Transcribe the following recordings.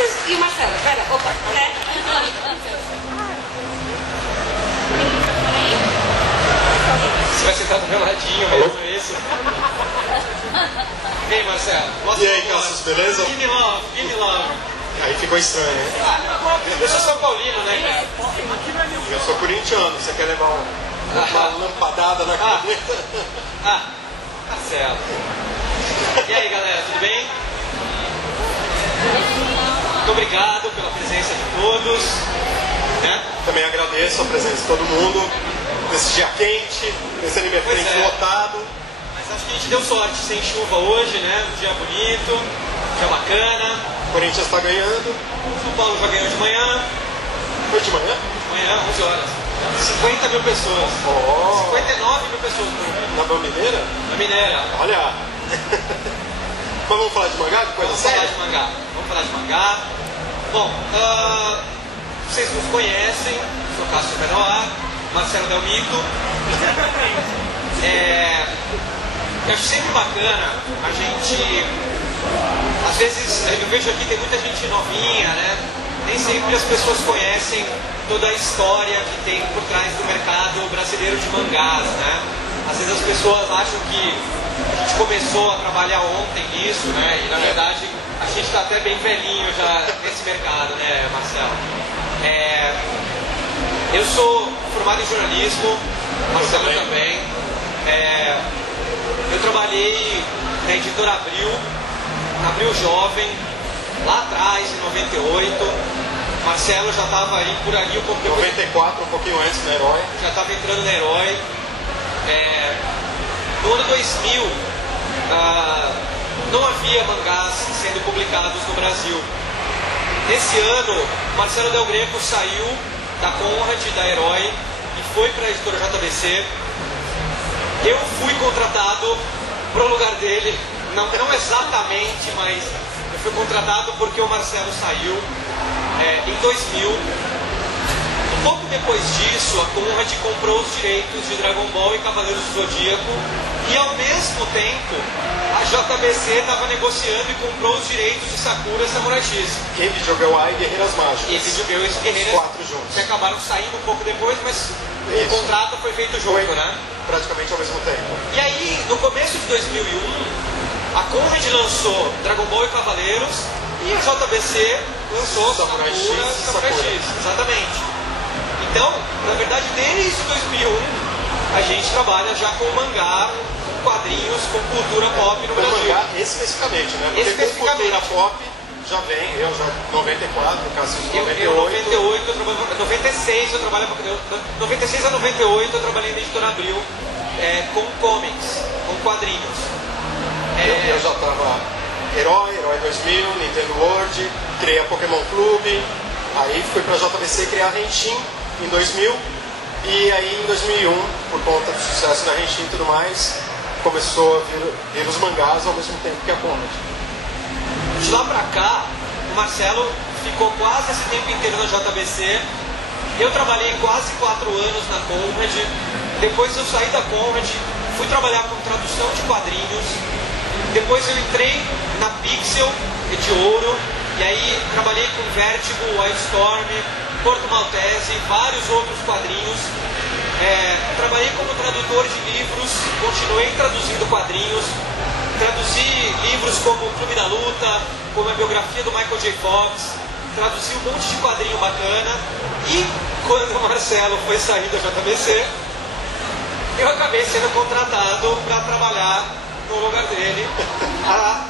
Vinícius e o Marcelo. Pera, opa, né? Você vai sentar do meu ladinho mesmo, é isso? Ei, Marcelo. E aí, Cassius, beleza? Give me love. Aí ficou estranho, hein? Eu sou São Paulino, né, cara? Eu sou corintiano, você quer levar uma lampadada na cabeça? Marcelo. E aí, galera, tudo bem? Muito obrigado pela presença de todos. Né? Também agradeço a presença de todo mundo nesse dia quente, nesse aniversário lotado. Mas acho que a gente deu sorte, sem chuva hoje, né? Um dia bonito, um dia bacana. O Corinthians está ganhando. São Paulo já ganhou de manhã. Foi de manhã? De manhã, 11 horas. 50 mil pessoas. 59 mil pessoas por dia. Na Mineira? Na Mineira. Olha! Mas vamos falar de mangá? De coisa séria? Vamos falar de mangá. Bom, vocês nos conhecem. Sou Cássio Benoit, Marcelo Del Mito. Eu acho sempre bacana a gente... Às vezes, eu vejo aqui, tem muita gente novinha, né? Nem sempre as pessoas conhecem toda a história que tem por trás do mercado brasileiro de mangás, né? Às vezes as pessoas acham que a gente começou a trabalhar ontem nisso, né? E na verdade a gente está até bem velhinho já nesse mercado, né, Marcelo? Eu sou formado em jornalismo, Marcelo também. Eu trabalhei na editora Abril Jovem, lá atrás, em 98. Marcelo já estava aí por ali um pouco depois. 94, um pouquinho antes na Herói. Já estava entrando na Herói. No ano 2000, não havia mangás sendo publicados no Brasil. Nesse ano, Marcelo Del Greco saiu da Conrad, da Herói, e foi para a editora JBC. Eu fui contratado para o lugar dele, não exatamente, mas eu fui contratado porque o Marcelo saiu em 2000. Um pouco depois disso, a Conrad comprou os direitos de Dragon Ball e Cavaleiros do Zodíaco, e ao mesmo tempo a JBC estava negociando e comprou os direitos de Sakura e Samurai X. E Videogirl e Guerreiras Mágicas. E Videogirl e Guerreiras, os 4 juntos. Que acabaram saindo um pouco depois, mas o contrato foi feito junto, né? Praticamente ao mesmo tempo. E aí, no começo de 2001, a Conrad lançou Dragon Ball e Cavaleiros, e a JBC lançou Samurai X e Samurai X. Exatamente. Então, na verdade, desde 2001, a gente trabalha já com mangá, com quadrinhos, com cultura pop no Brasil. Mangá especificamente, né? Porque com cultura pop já vem, eu já 94, Cássio 98. Eu 98, eu trabalho, 96 eu trabalho, 96 a 98 eu trabalhei na editora Abril com comics, com quadrinhos. Eu já estava Herói 2000, Nintendo World, criei a Pokémon Clube, aí fui para a JBC criar a Henshin em 2000, e aí em 2001, por conta do sucesso da Henshin e tudo mais, começou a vir os mangás ao mesmo tempo que a Conrad. De lá pra cá, o Marcelo ficou quase esse tempo inteiro na JBC. Eu trabalhei quase 4 anos na Conrad. Depois eu saí da Conrad, fui trabalhar com tradução de quadrinhos. Depois eu entrei na Pixel, de Ouro. E aí trabalhei com Vertigo, Wildstorm, Porto Maltese, vários outros quadrinhos. Trabalhei como tradutor de livros, continuei traduzindo quadrinhos. Traduzi livros como o Clube da Luta, como a biografia do Michael J. Fox, traduzi um monte de quadrinho bacana, e quando o Marcelo foi sair da JBC, eu acabei sendo contratado para trabalhar no lugar dele há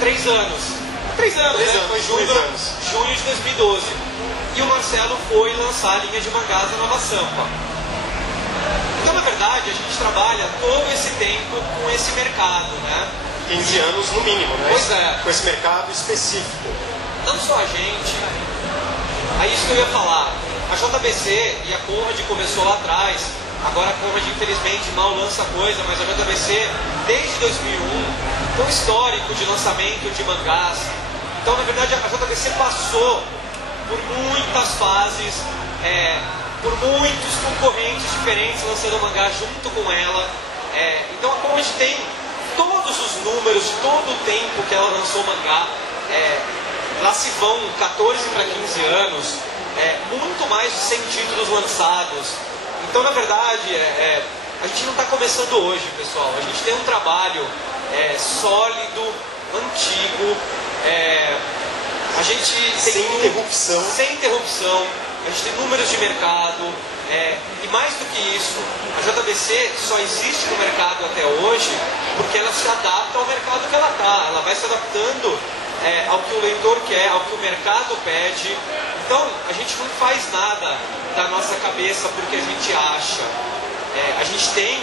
3 anos. 3 anos, né? Foi junho de 2012. E o Marcelo foi lançar a linha de mangás da Nova Sampa. Então, na verdade, a gente trabalha todo esse tempo com esse mercado, né? 15 anos no mínimo, né? Pois é. Com esse mercado específico. Não só a gente. É isso que eu ia falar. A JBC e a Conrad começou lá atrás. Agora a Conrad, infelizmente, mal lança coisa, mas a JBC, desde 2001, tem um histórico de lançamento de mangás. Então, na verdade, a JBC passou por muitas fases, por muitos concorrentes diferentes lançando mangá junto com ela. Então a Conrad tem todos os números, todo o tempo que ela lançou mangá. lá se vão 14 para 15 anos, muito mais de 100 títulos lançados. Então, na verdade, a gente não está começando hoje, pessoal. A gente tem um trabalho sólido, antigo, a gente tem sem interrupção, a gente tem números de mercado, e mais do que isso, a JBC só existe no mercado até hoje porque ela se adapta ao mercado que ela está. Ela vai se adaptando ao que o leitor quer, ao que o mercado pede. Então, a gente não faz nada da nossa cabeça porque a gente acha. A gente tem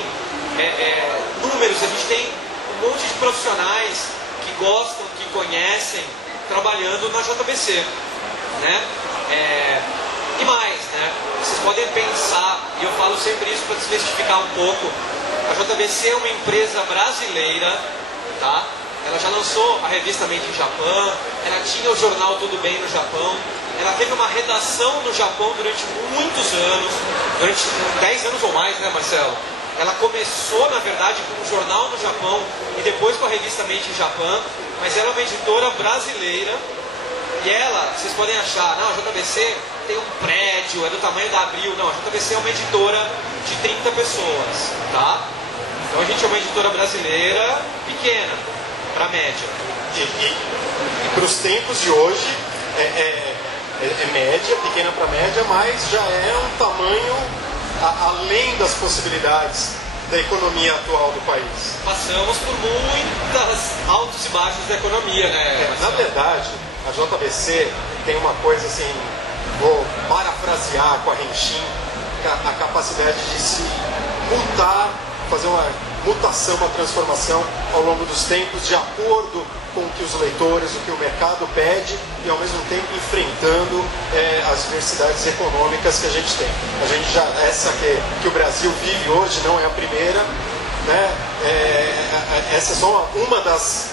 números, a gente tem um monte de profissionais que gostam, que conhecem, trabalhando na JBC, né? E mais, né? Vocês podem pensar, e eu falo sempre isso para desmistificar um pouco, a JBC é uma empresa brasileira, tá? Ela já lançou a revista Made in Japan, ela tinha o jornal Tudo Bem no Japão, ela teve uma redação no Japão durante muitos anos, durante 10 anos ou mais, né, Marcelo? Ela começou, na verdade, com um jornal no Japão e depois com a revista Made in Japan, mas ela é uma editora brasileira e ela, vocês podem achar, não, a JBC tem um prédio, é do tamanho da Abril. Não, a JBC é uma editora de 30 pessoas, tá? Então a gente é uma editora brasileira pequena, para média. E para os tempos de hoje, é média, pequena para média, mas já é um tamanho além das possibilidades da economia atual do país. Passamos por muitas altos e baixos da economia, né? Na verdade, a JBC tem uma coisa assim, vou parafrasear com a Henshin, a capacidade de se mutar, fazer uma mutação, uma transformação ao longo dos tempos, de acordo com o que os leitores, o que o mercado pede, e ao mesmo tempo enfrentando as diversidades econômicas que a gente tem. A gente já, essa que o Brasil vive hoje não é a primeira, né? Essa é só uma das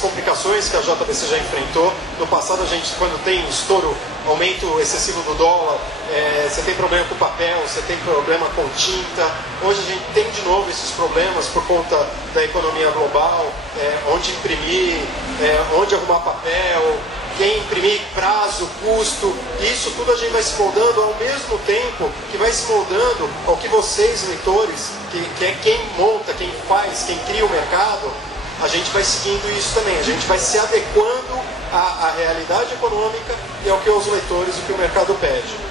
complicações que a JBC já enfrentou. No passado, a gente, quando tem estouro, aumento excessivo do dólar, você tem problema com papel, você tem problema com tinta. Hoje a gente tem de novo esses problemas por conta da economia global, onde imprimir, onde arrumar papel, quem imprimir, prazo, custo. Isso tudo a gente vai se moldando ao mesmo tempo que vai se moldando ao que vocês, leitores, que é quem monta, quem faz, quem cria o mercado, a gente vai seguindo isso também, a gente vai se adequando à realidade econômica e ao que os leitores, o que o mercado pede.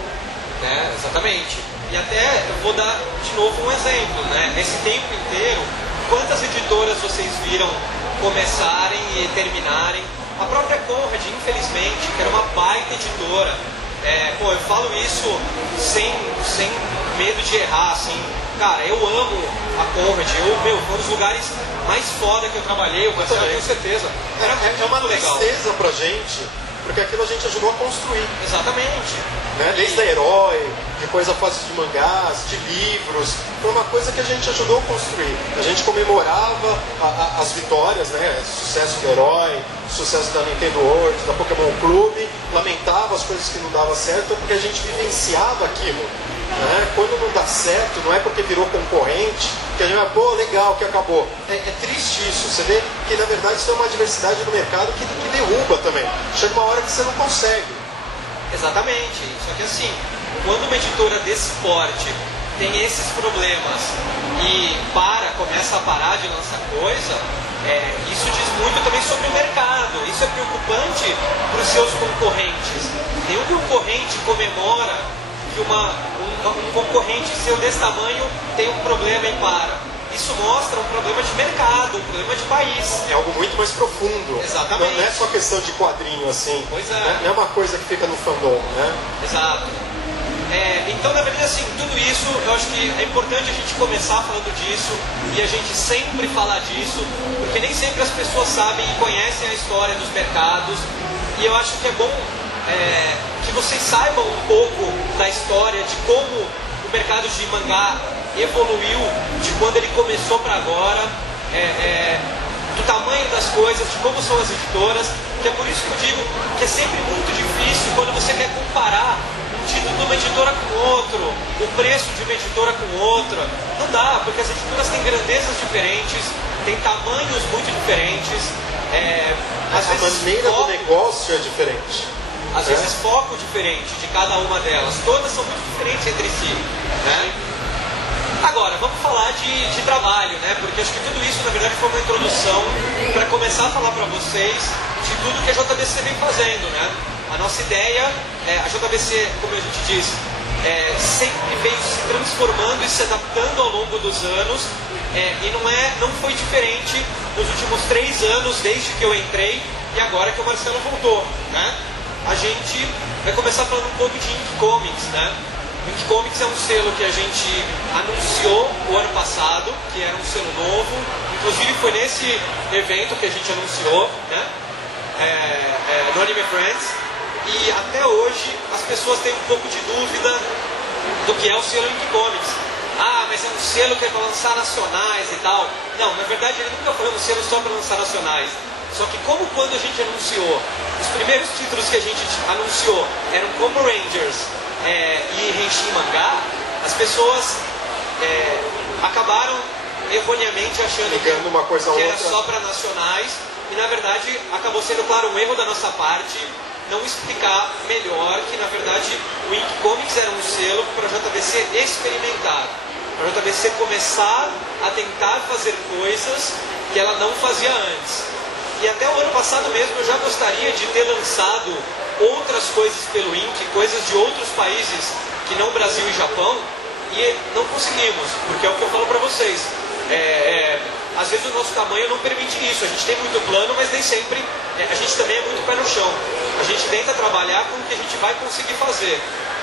Exatamente. E até eu vou dar de novo um exemplo, né? Esse tempo inteiro, quantas editoras vocês viram começarem e terminarem? A própria Conrad, infelizmente, que era uma baita editora, eu falo isso sem medo de errar, assim. Cara, eu amo a Conrad, foi um dos lugares mais foda que eu trabalhei, eu tenho certeza. É uma tristeza pra gente, porque aquilo a gente ajudou a construir. Exatamente. Né? Desde a Herói, depois a fase de mangás, de livros, foi uma coisa que a gente ajudou a construir. A gente comemorava as vitórias, né? Sucesso do Herói, sucesso da Nintendo World, da Pokémon Clube, lamentava as coisas que não davam certo, porque a gente vivenciava aquilo. Né? Quando não dá certo, não é porque virou concorrente, que a gente vai, pô, legal que acabou. É triste isso, você vê que na verdade isso é uma diversidade do mercado que derruba também. Chega uma hora que você não consegue. Exatamente, só que assim, quando uma editora desse porte tem esses problemas e começa a parar de lançar coisa, isso diz muito também sobre o mercado. Isso é preocupante para os seus concorrentes. Nenhum concorrente comemora que um concorrente seu desse tamanho tem um problema e para. Isso mostra um problema de mercado, um problema de país. É algo muito mais profundo. Exatamente. Não é só questão de quadrinho assim. Pois é. Não é uma coisa que fica no fandom, né? Exato. Então, na verdade, assim, tudo isso, eu acho que é importante a gente começar falando disso e a gente sempre falar disso, porque nem sempre as pessoas sabem e conhecem a história dos mercados, e eu acho que é bom que vocês saibam um pouco da história de como o mercado de mangá evoluiu, de quando ele começou para agora, do tamanho das coisas, de como são as editoras, que é por isso que eu digo que é sempre muito difícil quando você quer comparar um título de uma editora com outro, o preço de uma editora com outra. Não dá, porque as editoras têm grandezas diferentes, tem tamanhos muito diferentes, às A vezes maneira do foco, negócio é diferente. às vezes foco diferente de cada uma delas. Todas são muito diferentes entre si, né? Agora, vamos falar de trabalho, né? Porque acho que tudo isso, na verdade, foi uma introdução para começar a falar para vocês de tudo que a JBC vem fazendo, né? A nossa ideia, a JBC, como a gente diz, sempre veio se transformando e se adaptando ao longo dos anos, e não foi diferente nos últimos 3 anos, desde que eu entrei e agora que o Marcelo voltou, né? A gente vai começar falando um pouco de Ink Comics, né? Ink Comics é um selo que a gente anunciou o ano passado, que era um selo novo, inclusive foi nesse evento que a gente anunciou, né? No Anime Friends, e até hoje as pessoas têm um pouco de dúvida do que é o selo Ink Comics. Ah, mas é um selo que é para lançar nacionais e tal. Não, na verdade ele nunca foi um selo só para lançar nacionais. Só que como quando a gente anunciou, os primeiros títulos que a gente anunciou eram como Rangers e Henshin Mangá, as pessoas acabaram erroneamente achando que era só para nacionais, e na verdade acabou sendo, claro, um erro da nossa parte não explicar melhor que na verdade o Ink Comics era um selo para a JBC experimentar, para a JBC começar a tentar fazer coisas que ela não fazia antes. E até o ano passado mesmo eu já gostaria de ter lançado outras coisas pelo Ink, coisas de outros países que não Brasil e Japão, e não conseguimos, porque é o que eu falo para vocês. Às vezes o nosso tamanho não permite isso, a gente tem muito plano, mas nem sempre, a gente também é muito pé no chão. A gente tenta trabalhar com o que a gente vai conseguir fazer.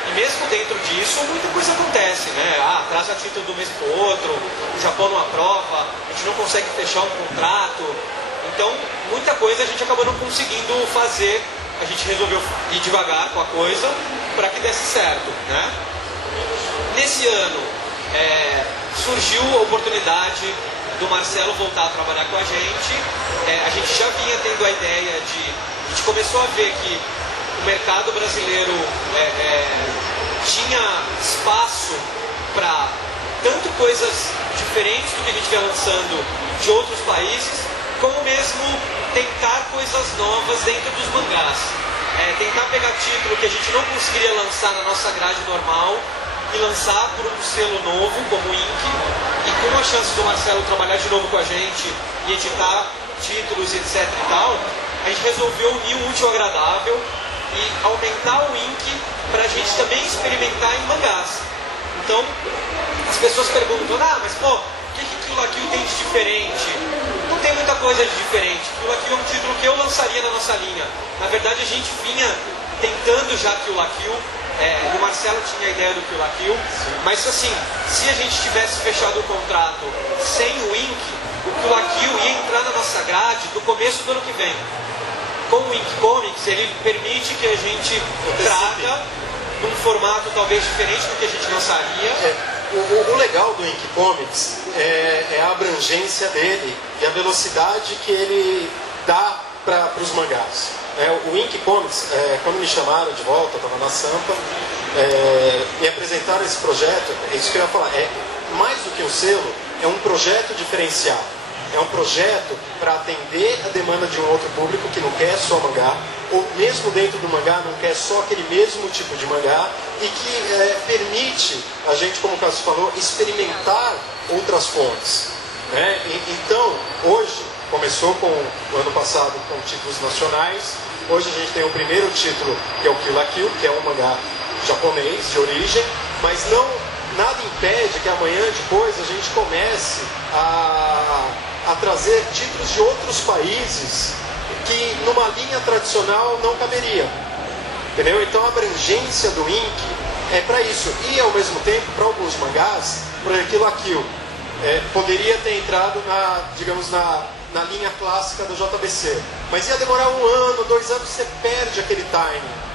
E mesmo dentro disso, muita coisa acontece, né? Atrasa título de um mês para o outro, o Japão não aprova, a gente não consegue fechar um contrato. Então, muita coisa a gente acabou não conseguindo fazer. A gente resolveu ir devagar com a coisa para que desse certo, né? Nesse ano, surgiu a oportunidade do Marcelo voltar a trabalhar com a gente. A gente já vinha tendo a ideia a gente começou a ver que o mercado brasileiro tinha espaço para tanto coisas diferentes do que a gente vem lançando de outros países, como mesmo tentar coisas novas dentro dos mangás. Tentar pegar título que a gente não conseguiria lançar na nossa grade normal e lançar por um selo novo, como o Ink, e com a chance do Marcelo trabalhar de novo com a gente e editar títulos, etc e tal, a gente resolveu unir o útil ao agradável e aumentar o Ink para a gente também experimentar em mangás. Então, as pessoas perguntam, mas pô, o que Kill la Kill tem de diferente? Não tem muita coisa de diferente. Kill la Kill é um título que eu lançaria na nossa linha. Na verdade, a gente vinha tentando já Kill la Kill, e o Marcelo tinha a ideia do Kill la Kill, mas assim, se a gente tivesse fechado o contrato sem o Ink, o Kill la Kill ia entrar na nossa grade do começo do ano que vem. Com o Ink Comics, ele permite que a gente traga num formato talvez diferente do que a gente lançaria. O legal do Ink Comics é a abrangência dele e a velocidade que ele dá para os mangás. O Ink Comics, quando me chamaram de volta, eu estava na Sampa, me apresentaram esse projeto, é isso que eu ia falar, mais do que um selo, é um projeto diferenciado. É um projeto para atender a demanda de um outro público que não quer só mangá, ou mesmo dentro do mangá não quer só aquele mesmo tipo de mangá, e que permite a gente, como o Cássio falou, experimentar outras fontes. Então, hoje, começou o ano passado com títulos nacionais, hoje a gente tem o primeiro título, que é o Kill la Kill, que é um mangá japonês de origem, mas nada impede que amanhã, depois, a gente comece a trazer títulos de outros países que numa linha tradicional não caberia. Entendeu? Então a abrangência do Ink é para isso. E ao mesmo tempo, para alguns mangás, por exemplo, Kill la Kill poderia ter entrado na linha clássica do JBC. Mas ia demorar 1 ano, 2 anos, você perde aquele timing.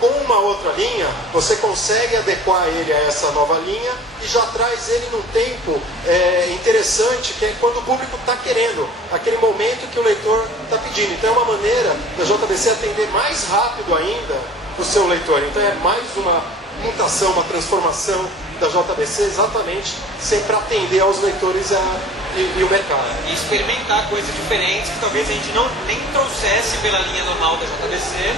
Com uma outra linha, você consegue adequar ele a essa nova linha e já traz ele num tempo interessante, que é quando o público está querendo, aquele momento que o leitor está pedindo. Então é uma maneira da JBC atender mais rápido ainda o seu leitor. Então é mais uma mutação, uma transformação da JBC, exatamente sempre para atender aos leitores e o mercado. E experimentar coisas diferentes que talvez a gente nem trouxesse pela linha normal da JBC,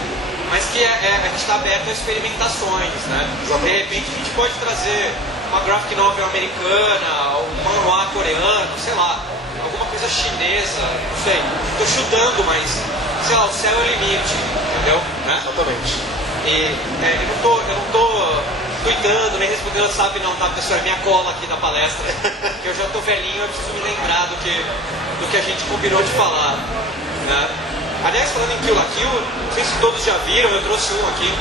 mas que a gente está aberto a experimentações, né? Exatamente. De repente a gente pode trazer uma graphic novel americana, um manhwa coreano, sei lá, alguma coisa chinesa, não sei. Estou chutando, mas sei lá, o céu é o limite, entendeu? Né? Exatamente. E eu não tô tweetando, nem respondendo WhatsApp não, tá, pessoal? É minha cola aqui na palestra, que eu já tô velhinho, eu preciso me lembrar do que a gente combinou de falar, né? Aliás, falando em Kill la Kill, não sei se todos já viram, eu trouxe um aqui.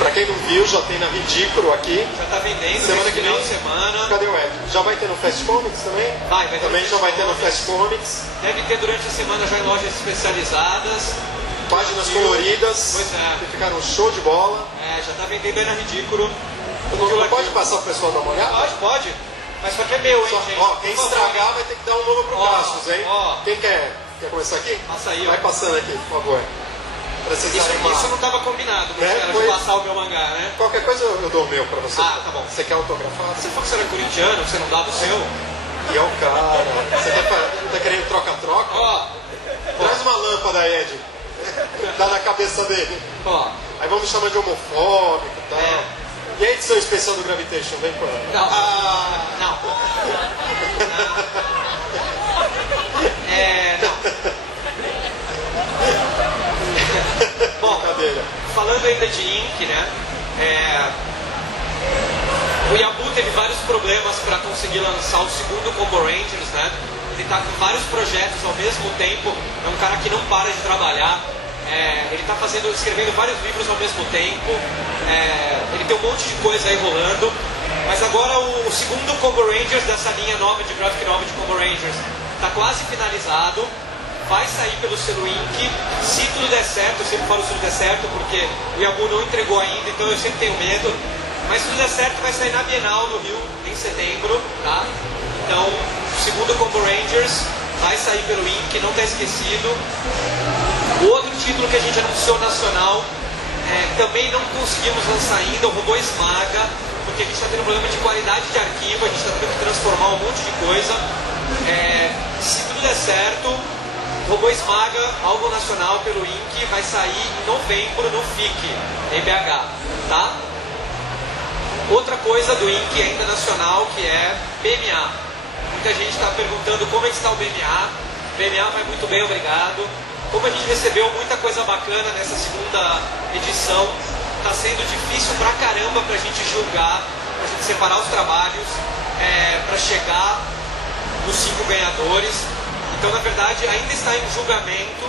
Pra quem não viu, já tem na Ridículo aqui. Já tá vendendo Semana nesse que final vem. de semana. Cadê o Ed? Já vai ter no Fast Comics também? Vai ter Também no já Fast vai ter no Comics. Fast Comics. Deve ter durante a semana já em lojas especializadas. Páginas Kill. coloridas. Pois é. Que ficaram show de bola. Já tá vendendo aí na Ridículo. Não pode passar pro pessoal dar uma olhada? Pode. Mas só que é meu, hein, Só, gente? ó, quem Por favor. estragar vai ter que dar um novo pro Ó, Cassius, hein? ó. Quem quer começar aqui? Passa aí, Vai ó. passando aqui, por favor. Pra vocês darem uma... Isso não estava combinado, Né? de Foi- passar o meu mangá, né? Qualquer coisa eu dou o meu pra você. Ah, tá bom. Você quer autografado? Você falou que você era corintiano, você não dava o seu? E é o cara. Você tá querendo troca-troca? Ó, Traz uma lâmpada, Ed. Dá na cabeça dele. ó. Aí vamos chamar de homofóbico e tal. É. E a edição especial do Gravitation? Vem com ela. Não. Ah, Não. Não. Bom, brincadeira. falando ainda de Ink, né? O Yabu teve vários problemas para conseguir lançar o segundo Combo Rangers, né? Ele tá com vários projetos ao mesmo tempo, é um cara que não para de trabalhar. Ele está escrevendo vários livros ao mesmo tempo, ele tem um monte de coisa aí rolando, mas agora o segundo Combo Rangers dessa linha nova de graphic novel de Combo Rangers está quase finalizado, vai sair pelo selo Ink, se tudo der certo, eu sempre falo se tudo der certo porque o Yabu não entregou ainda, então eu sempre tenho medo, mas se tudo der certo vai sair na Bienal no Rio em setembro, tá? Então o segundo Combo Rangers vai sair pelo Ink, não está esquecido. O outro título que a gente anunciou nacional, também não conseguimos lançar ainda, o Robô Esmaga, porque a gente está tendo um problema de qualidade de arquivo, a gente está tendo que transformar um monte de coisa. Se tudo der certo, Robô Esmaga, álbum nacional pelo Ink, vai sair em novembro no FIC, em BH, tá? Outra coisa do Ink ainda nacional, que é BMA. Muita gente está perguntando como é que está o BMA. BMA vai muito bem, obrigado. Como a gente recebeu muita coisa bacana nessa segunda edição, está sendo difícil pra caramba pra gente julgar, pra gente separar os trabalhos, pra chegar nos 5 ganhadores. Então, na verdade, ainda está em julgamento.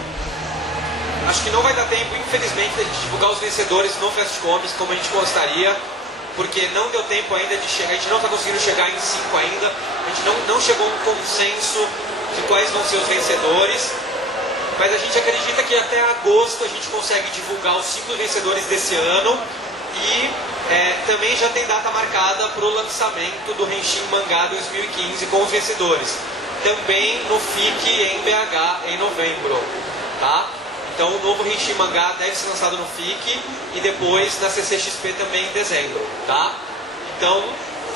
Acho que não vai dar tempo, infelizmente, de a gente divulgar os vencedores no Fast Comics como a gente gostaria, porque não deu tempo ainda de chegar, a gente não está conseguindo chegar em 5 ainda, a gente não chegou a um consenso de quais vão ser os vencedores. Mas a gente acredita que até agosto a gente consegue divulgar os 5 vencedores desse ano e também já tem data marcada para o lançamento do Henshin Mangá 2015 com os vencedores. Também no FIC em BH em novembro, tá? Então o novo Henshin Mangá deve ser lançado no FIC e depois na CCXP também em dezembro, tá? Então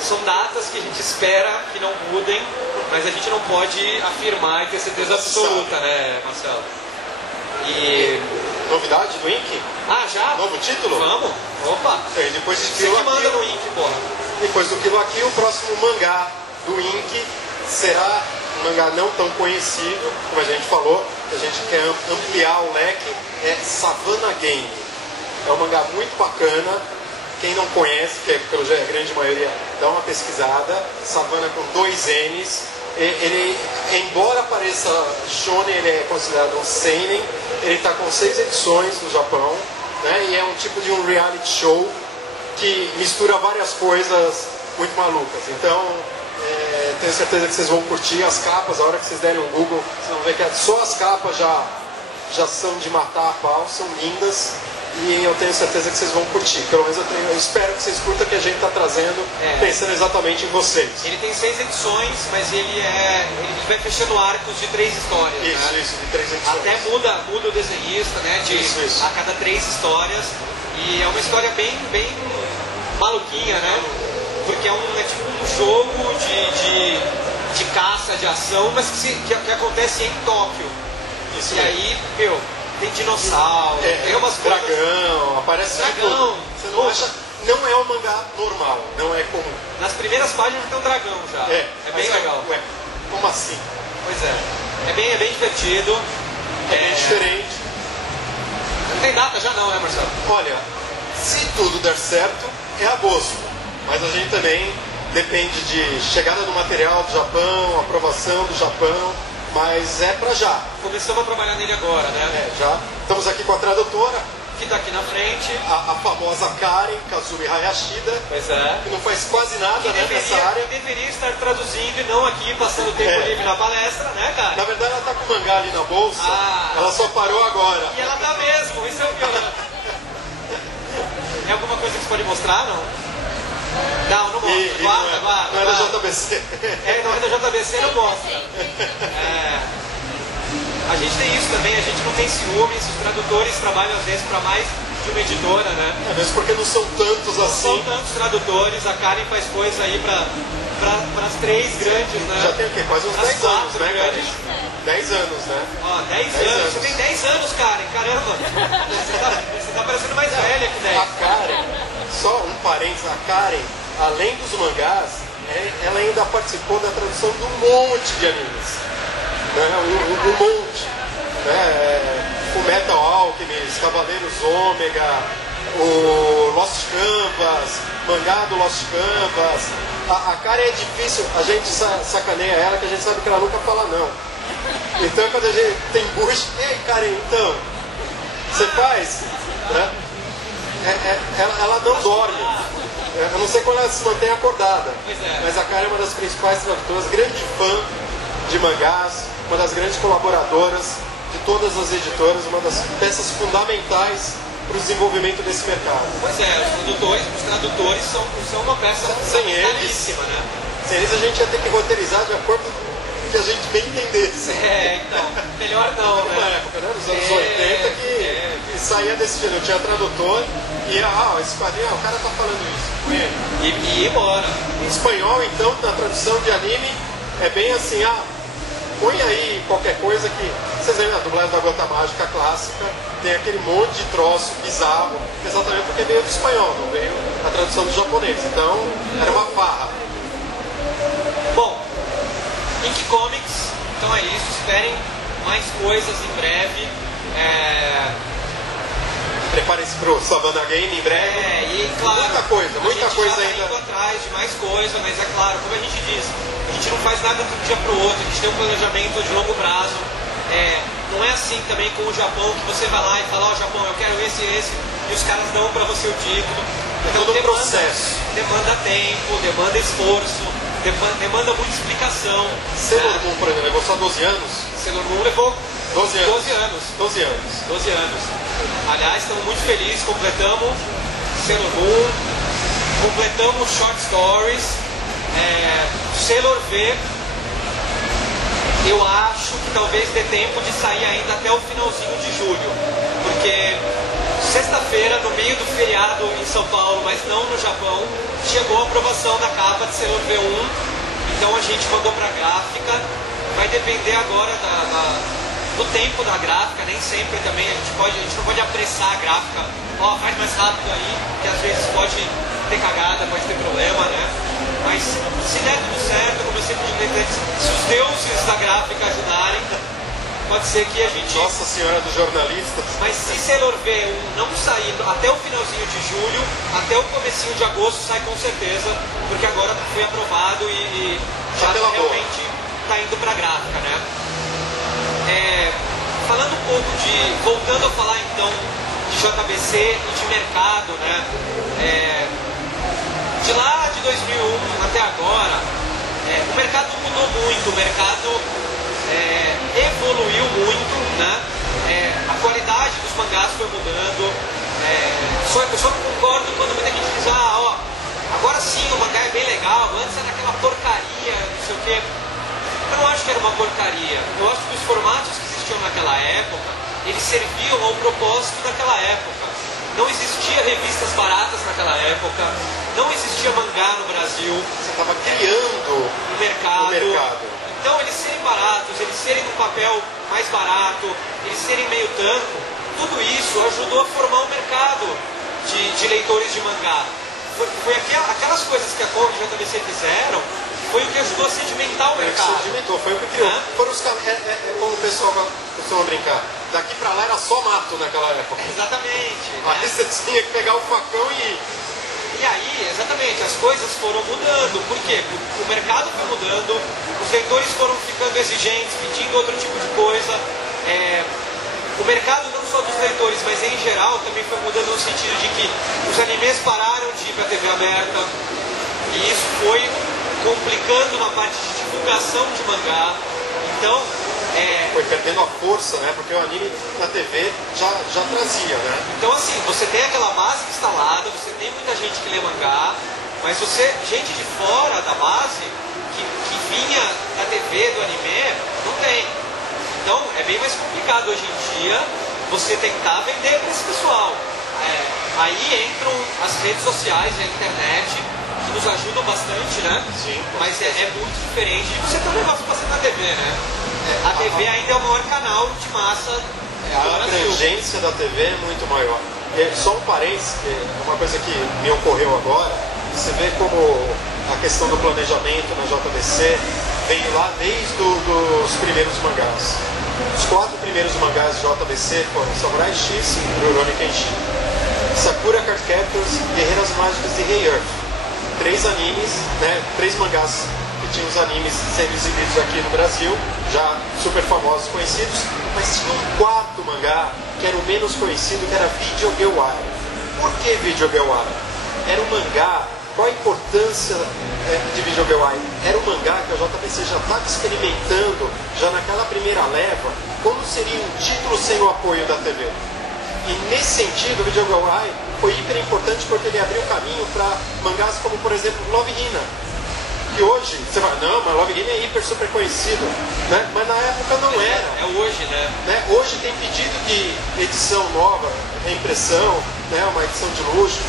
são datas que a gente espera que não mudem, mas a gente não pode afirmar e ter certeza absoluta, né, Marcelo? E... Novidade do Ink? Ah, já? Novo título? Vamos? Opa! E depois de Você que manda no Ink, porra. Depois do Kill la Kill, o próximo mangá do Ink será um mangá não tão conhecido, como a gente falou, que a gente quer ampliar o leque, é Savannah Game. É um mangá muito bacana. Quem não conhece, que é pela grande maioria, dá uma pesquisada. Savannah com 2 N's. Ele, embora pareça shonen, ele é considerado um seinen. Ele está com 6 edições no Japão, né? E é um tipo de um reality show que mistura várias coisas muito malucas. Então, tenho certeza que vocês vão curtir as capas. A hora que vocês derem um Google, vocês vão ver que só as capas já são de matar a pau, são lindas. E eu tenho certeza que vocês vão curtir. Pelo menos eu espero que vocês curtam, que a gente está trazendo, pensando exatamente em vocês. Ele tem 6 edições, mas ele vai fechando arcos de 3 histórias. Isso, de 3 edições. Até muda o desenhista, né? Isso. A cada 3 histórias. E é uma história bem maluquinha, né? Porque é tipo um jogo de de caça, de ação, mas que acontece em Tóquio. Isso E mesmo. aí, meu, tem dinossauro, tem umas coisas... dragão, aparece de Dragão. tudo. Você não acha... Não é um mangá normal, não é comum. Nas primeiras páginas tem um dragão já. É mas bem legal. Ué, como assim? Pois é. É bem divertido. É bem diferente. Não tem data já não, né, Marcelo? Olha, se tudo der certo, é agosto. Mas a gente também depende de chegada do material do Japão, aprovação do Japão, mas é pra já. Começamos a trabalhar nele agora, né? Já. Estamos aqui com a tradutora, Que tá aqui na frente. a famosa Karen Kazumi Hayashida, Pois é. que não faz quase nada, Que né, nessa área. deveria estar traduzindo e não aqui passando tempo livre na palestra, né, cara? Na verdade, ela tá com o mangá ali na bolsa, Ah. ela só parou agora. E ela tá mesmo, isso é o pior. É alguma coisa que você pode mostrar, não? Não mostra. Guarda. Não é da JBC. Não é da JBC, não mostra. A gente tem isso também, a gente não tem ciúmes, os tradutores trabalham às vezes para mais de uma editora, né? É mesmo porque não são tantos Não assim. são tantos tradutores, a Karen faz coisa aí para as três grandes, né? Já tem o quê? Quase uns As 10 anos, quatro né, grandes. Karen? 10 anos, né? Ó, 10 10 anos. anos. Você tem 10 anos, Karen, caramba. Você tá parecendo mais velha que 10. A Karen, só um parênteses, a Karen, além dos mangás, ela ainda participou da tradução de um monte de animes. Né? Um monte. Né? O Metal Alchemist, Cavaleiros Ômega, o Lost Canvas, mangá do Lost Canvas. A Karen é difícil, a gente sacaneia ela, que a gente sabe que ela nunca fala não. Então quando a gente tem bucha, e aí Karen, então, você faz? Né? Ela não dorme. Eu não sei quando ela se mantém acordada, mas a Karen é uma das principais tradutoras, grande fã de mangás, uma das grandes colaboradoras de todas as editoras, uma das peças fundamentais para o desenvolvimento desse mercado. Pois é, os tradutores são uma peça Sem eles, fundamentalíssima, né? sem eles a gente ia ter que roteirizar de acordo com o que a gente bem entendesse. Então, melhor não, Numa né? época, né, nos anos 80, que saía desse jeito. Eu tinha tradutor e ia, esse quadrinho, o cara tá falando isso. E ir embora. Em espanhol, então, na tradução de anime, é bem assim, põe aí qualquer coisa que... Vocês lembram, a dublagem da Gota Mágica clássica, tem aquele monte de troço bizarro, exatamente porque veio do espanhol, não veio a tradução do japonês. Então, era uma farra. Bom, Ink Comics, então é isso. Esperem mais coisas em breve. Preparem-se pro Savannah Game em breve. E claro, muita coisa a gente já ainda. tá indo atrás de mais coisa, mas é claro, como a gente diz, a gente não faz nada de um dia pro outro, a gente tem um planejamento de longo prazo. Não é assim também com o Japão, que você vai lá e fala, Japão, eu quero esse, e os caras dão para você o título. Então todo um processo. Demanda tempo, demanda esforço, demanda muita explicação. Sailor Moon, por exemplo, levou só 12 anos? Sailor Moon levou 12 anos. 12 anos. 12 anos. 12 anos. Aliás, estamos muito felizes, completamos Sailor Moon, completamos Short Stories, Sailor V. Eu acho que talvez dê tempo de sair ainda até o finalzinho de julho, porque sexta-feira, no meio do feriado em São Paulo, mas não no Japão, chegou a aprovação da capa de Sailor V1, então a gente mandou para a gráfica. Vai depender agora do tempo da gráfica, nem sempre também a gente não pode apressar a gráfica, faz mais rápido aí, que às vezes pode ter cagada, pode ter problema, né? Mas se der tudo certo, como eu sempre digo, se os deuses da gráfica ajudarem, pode ser que a gente... Nossa Senhora dos Jornalistas. Mas se Sailor V1 não sair até o finalzinho de julho, até o comecinho de agosto sai com certeza, porque agora foi aprovado e já realmente está indo para a gráfica, né? Falando um pouco voltando a falar então de JBC e de mercado, né? De lá de 2001 até agora, o mercado mudou muito, o mercado evoluiu muito, né? A qualidade dos mangás foi mudando. Eu só não concordo quando muita gente diz, agora sim o mangá é bem legal, antes era aquela porcaria, não sei o quê. Eu não acho que era uma porcaria. Eu acho que os formatos que existiam naquela época, eles serviam ao propósito daquela época. não existia revistas baratas naquela época, não existia mangá no Brasil. Você estava criando o mercado. Então eles serem baratos, eles serem num papel mais barato, eles serem meio tanco, tudo isso ajudou a formar um mercado de leitores de mangá. Foi aquelas coisas que a Conrad e a JBC fizeram, foi o que ajudou a sedimentar o mercado. Sedimentou, foi o que criou. Foram os como o pessoal costuma brincar. Daqui pra lá era só mato naquela época. Exatamente. Aí você tinha que pegar o facão e... E aí, exatamente, as coisas foram mudando. Por quê? O mercado foi mudando, os leitores foram ficando exigentes, pedindo outro tipo de coisa. O mercado, não só dos leitores, mas em geral, também foi mudando no sentido de que os animes pararam de ir para a TV aberta. E isso foi complicando na parte de divulgação de mangá. Então, foi perdendo a força, né? Porque o anime na TV já trazia, né? Então, assim, você tem aquela base instalada, você tem muita gente que lê mangá, mas gente de fora da base, que vinha da TV, do anime, não tem. Então, é bem mais complicado hoje em dia você tentar vender para esse pessoal. Aí entram as redes sociais, a internet, que nos ajudam bastante, né? Sim. Mas é muito diferente de você ter um negócio passando na TV, né? A TV ainda é o maior canal de massa. A abrangência da TV é muito maior. Só um parênteses, uma coisa que me ocorreu agora, você vê como a questão do planejamento na JBC veio lá desde os primeiros mangás. Os 4 primeiros mangás de JBC foram Samurai X, Rurouni Kenshin, Sakura Card Captors, Guerreiras Mágicas e Hey Earth. 3 animes, né, 3 mangás que tinham os animes sendo exibidos aqui no Brasil, já super famosos, conhecidos, mas tinha um 4º mangá que era o menos conhecido, que era Video Girl Eye. Por que Video Girl Eye? Era um mangá. Qual a importância de Video Girl Eye? Era um mangá que a JBC já estava experimentando, já naquela primeira leva, como seria um título sem o apoio da TV. E nesse sentido, o Video Girl Eye foi hiper importante porque ele abriu caminho para mangás como, por exemplo, Love Hina. Que hoje, você vai, não, mas Love Hina é hiper super conhecido, né? Mas na época não era. É hoje, né? Hoje tem pedido de edição nova, reimpressão, né? Uma edição de luxo,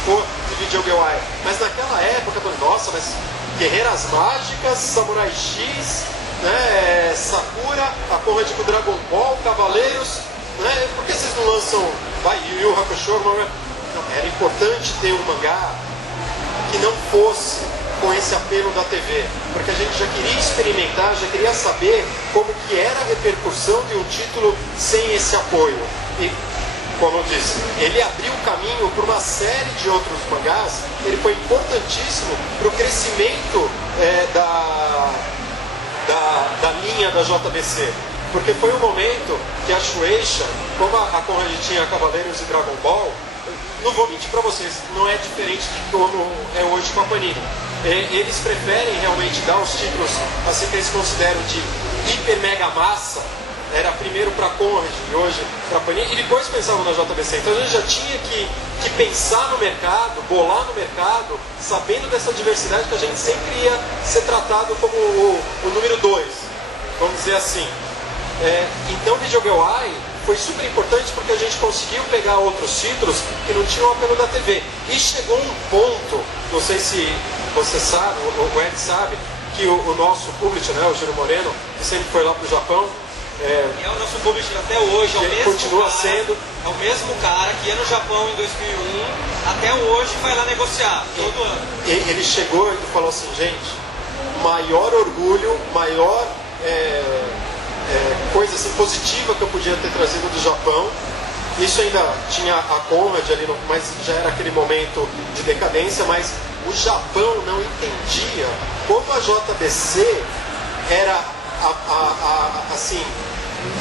de Video Girl Eye. Mas naquela época, nossa, mas Guerreiras Mágicas, Samurai X, né? Sakura, a porra de Dragon Ball, Cavaleiros, né? Por que vocês não lançam Yu Yu Hakusho? Não, era importante ter um mangá que não fosse com esse apelo da TV, porque a gente já queria experimentar, já queria saber como que era a repercussão de um título sem esse apoio. E, como eu disse, ele abriu o caminho para uma série de outros mangás, ele foi importantíssimo para o crescimento da linha da JBC, porque foi um momento que a Shueisha, como a Conrad tinha Cavaleiros e Dragon Ball, não vou mentir para vocês, não é diferente de como é hoje com a Panini. Eles preferem realmente dar os títulos assim que eles consideram de hiper mega massa. Era primeiro para a Conrad e hoje para a Panini, e depois pensavam na JBC. Então a gente já tinha que pensar no mercado, bolar no mercado, sabendo dessa diversidade, que a gente sempre ia ser tratado como o número 2, vamos dizer assim. Então Video Girl Eye foi super importante porque a gente conseguiu pegar outros títulos que não tinham o apelo da TV. E chegou um ponto, não sei se você sabe, o Ed sabe, que o nosso publisher, né, o Júlio Moreno, que sempre foi lá para o Japão, é o nosso publisher até hoje, é o mesmo continua cara, sendo. É o mesmo cara que ia no Japão em 2001, até hoje vai lá negociar, todo ano. Ele chegou e falou assim, gente, maior orgulho, maior coisa assim, positiva que eu podia ter trazido do Japão. Isso ainda tinha a Conrad ali, mas já era aquele momento de decadência, mas o Japão não entendia como a JBC era assim,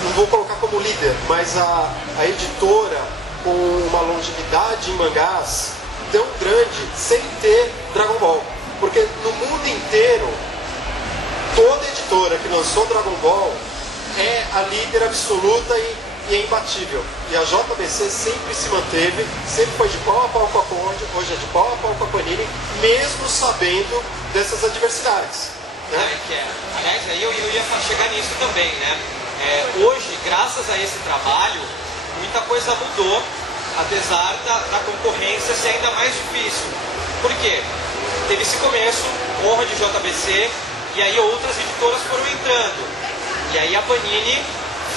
não vou colocar como líder, mas a editora com uma longevidade em mangás tão grande sem ter Dragon Ball. Porque no mundo inteiro, toda editora que lançou Dragon Ball é a líder absoluta e é imbatível. E a JBC sempre se manteve, sempre foi de pau a pau com a Conrad, hoje é de pau a pau com a Panini, mesmo sabendo dessas adversidades. Né? Aliás, aí eu ia chegar nisso também, né? Hoje, graças a esse trabalho, muita coisa mudou apesar da concorrência ser ainda mais difícil. Por quê? Teve esse começo, Conrad, JBC, e aí outras editoras foram entrando. E aí a Panini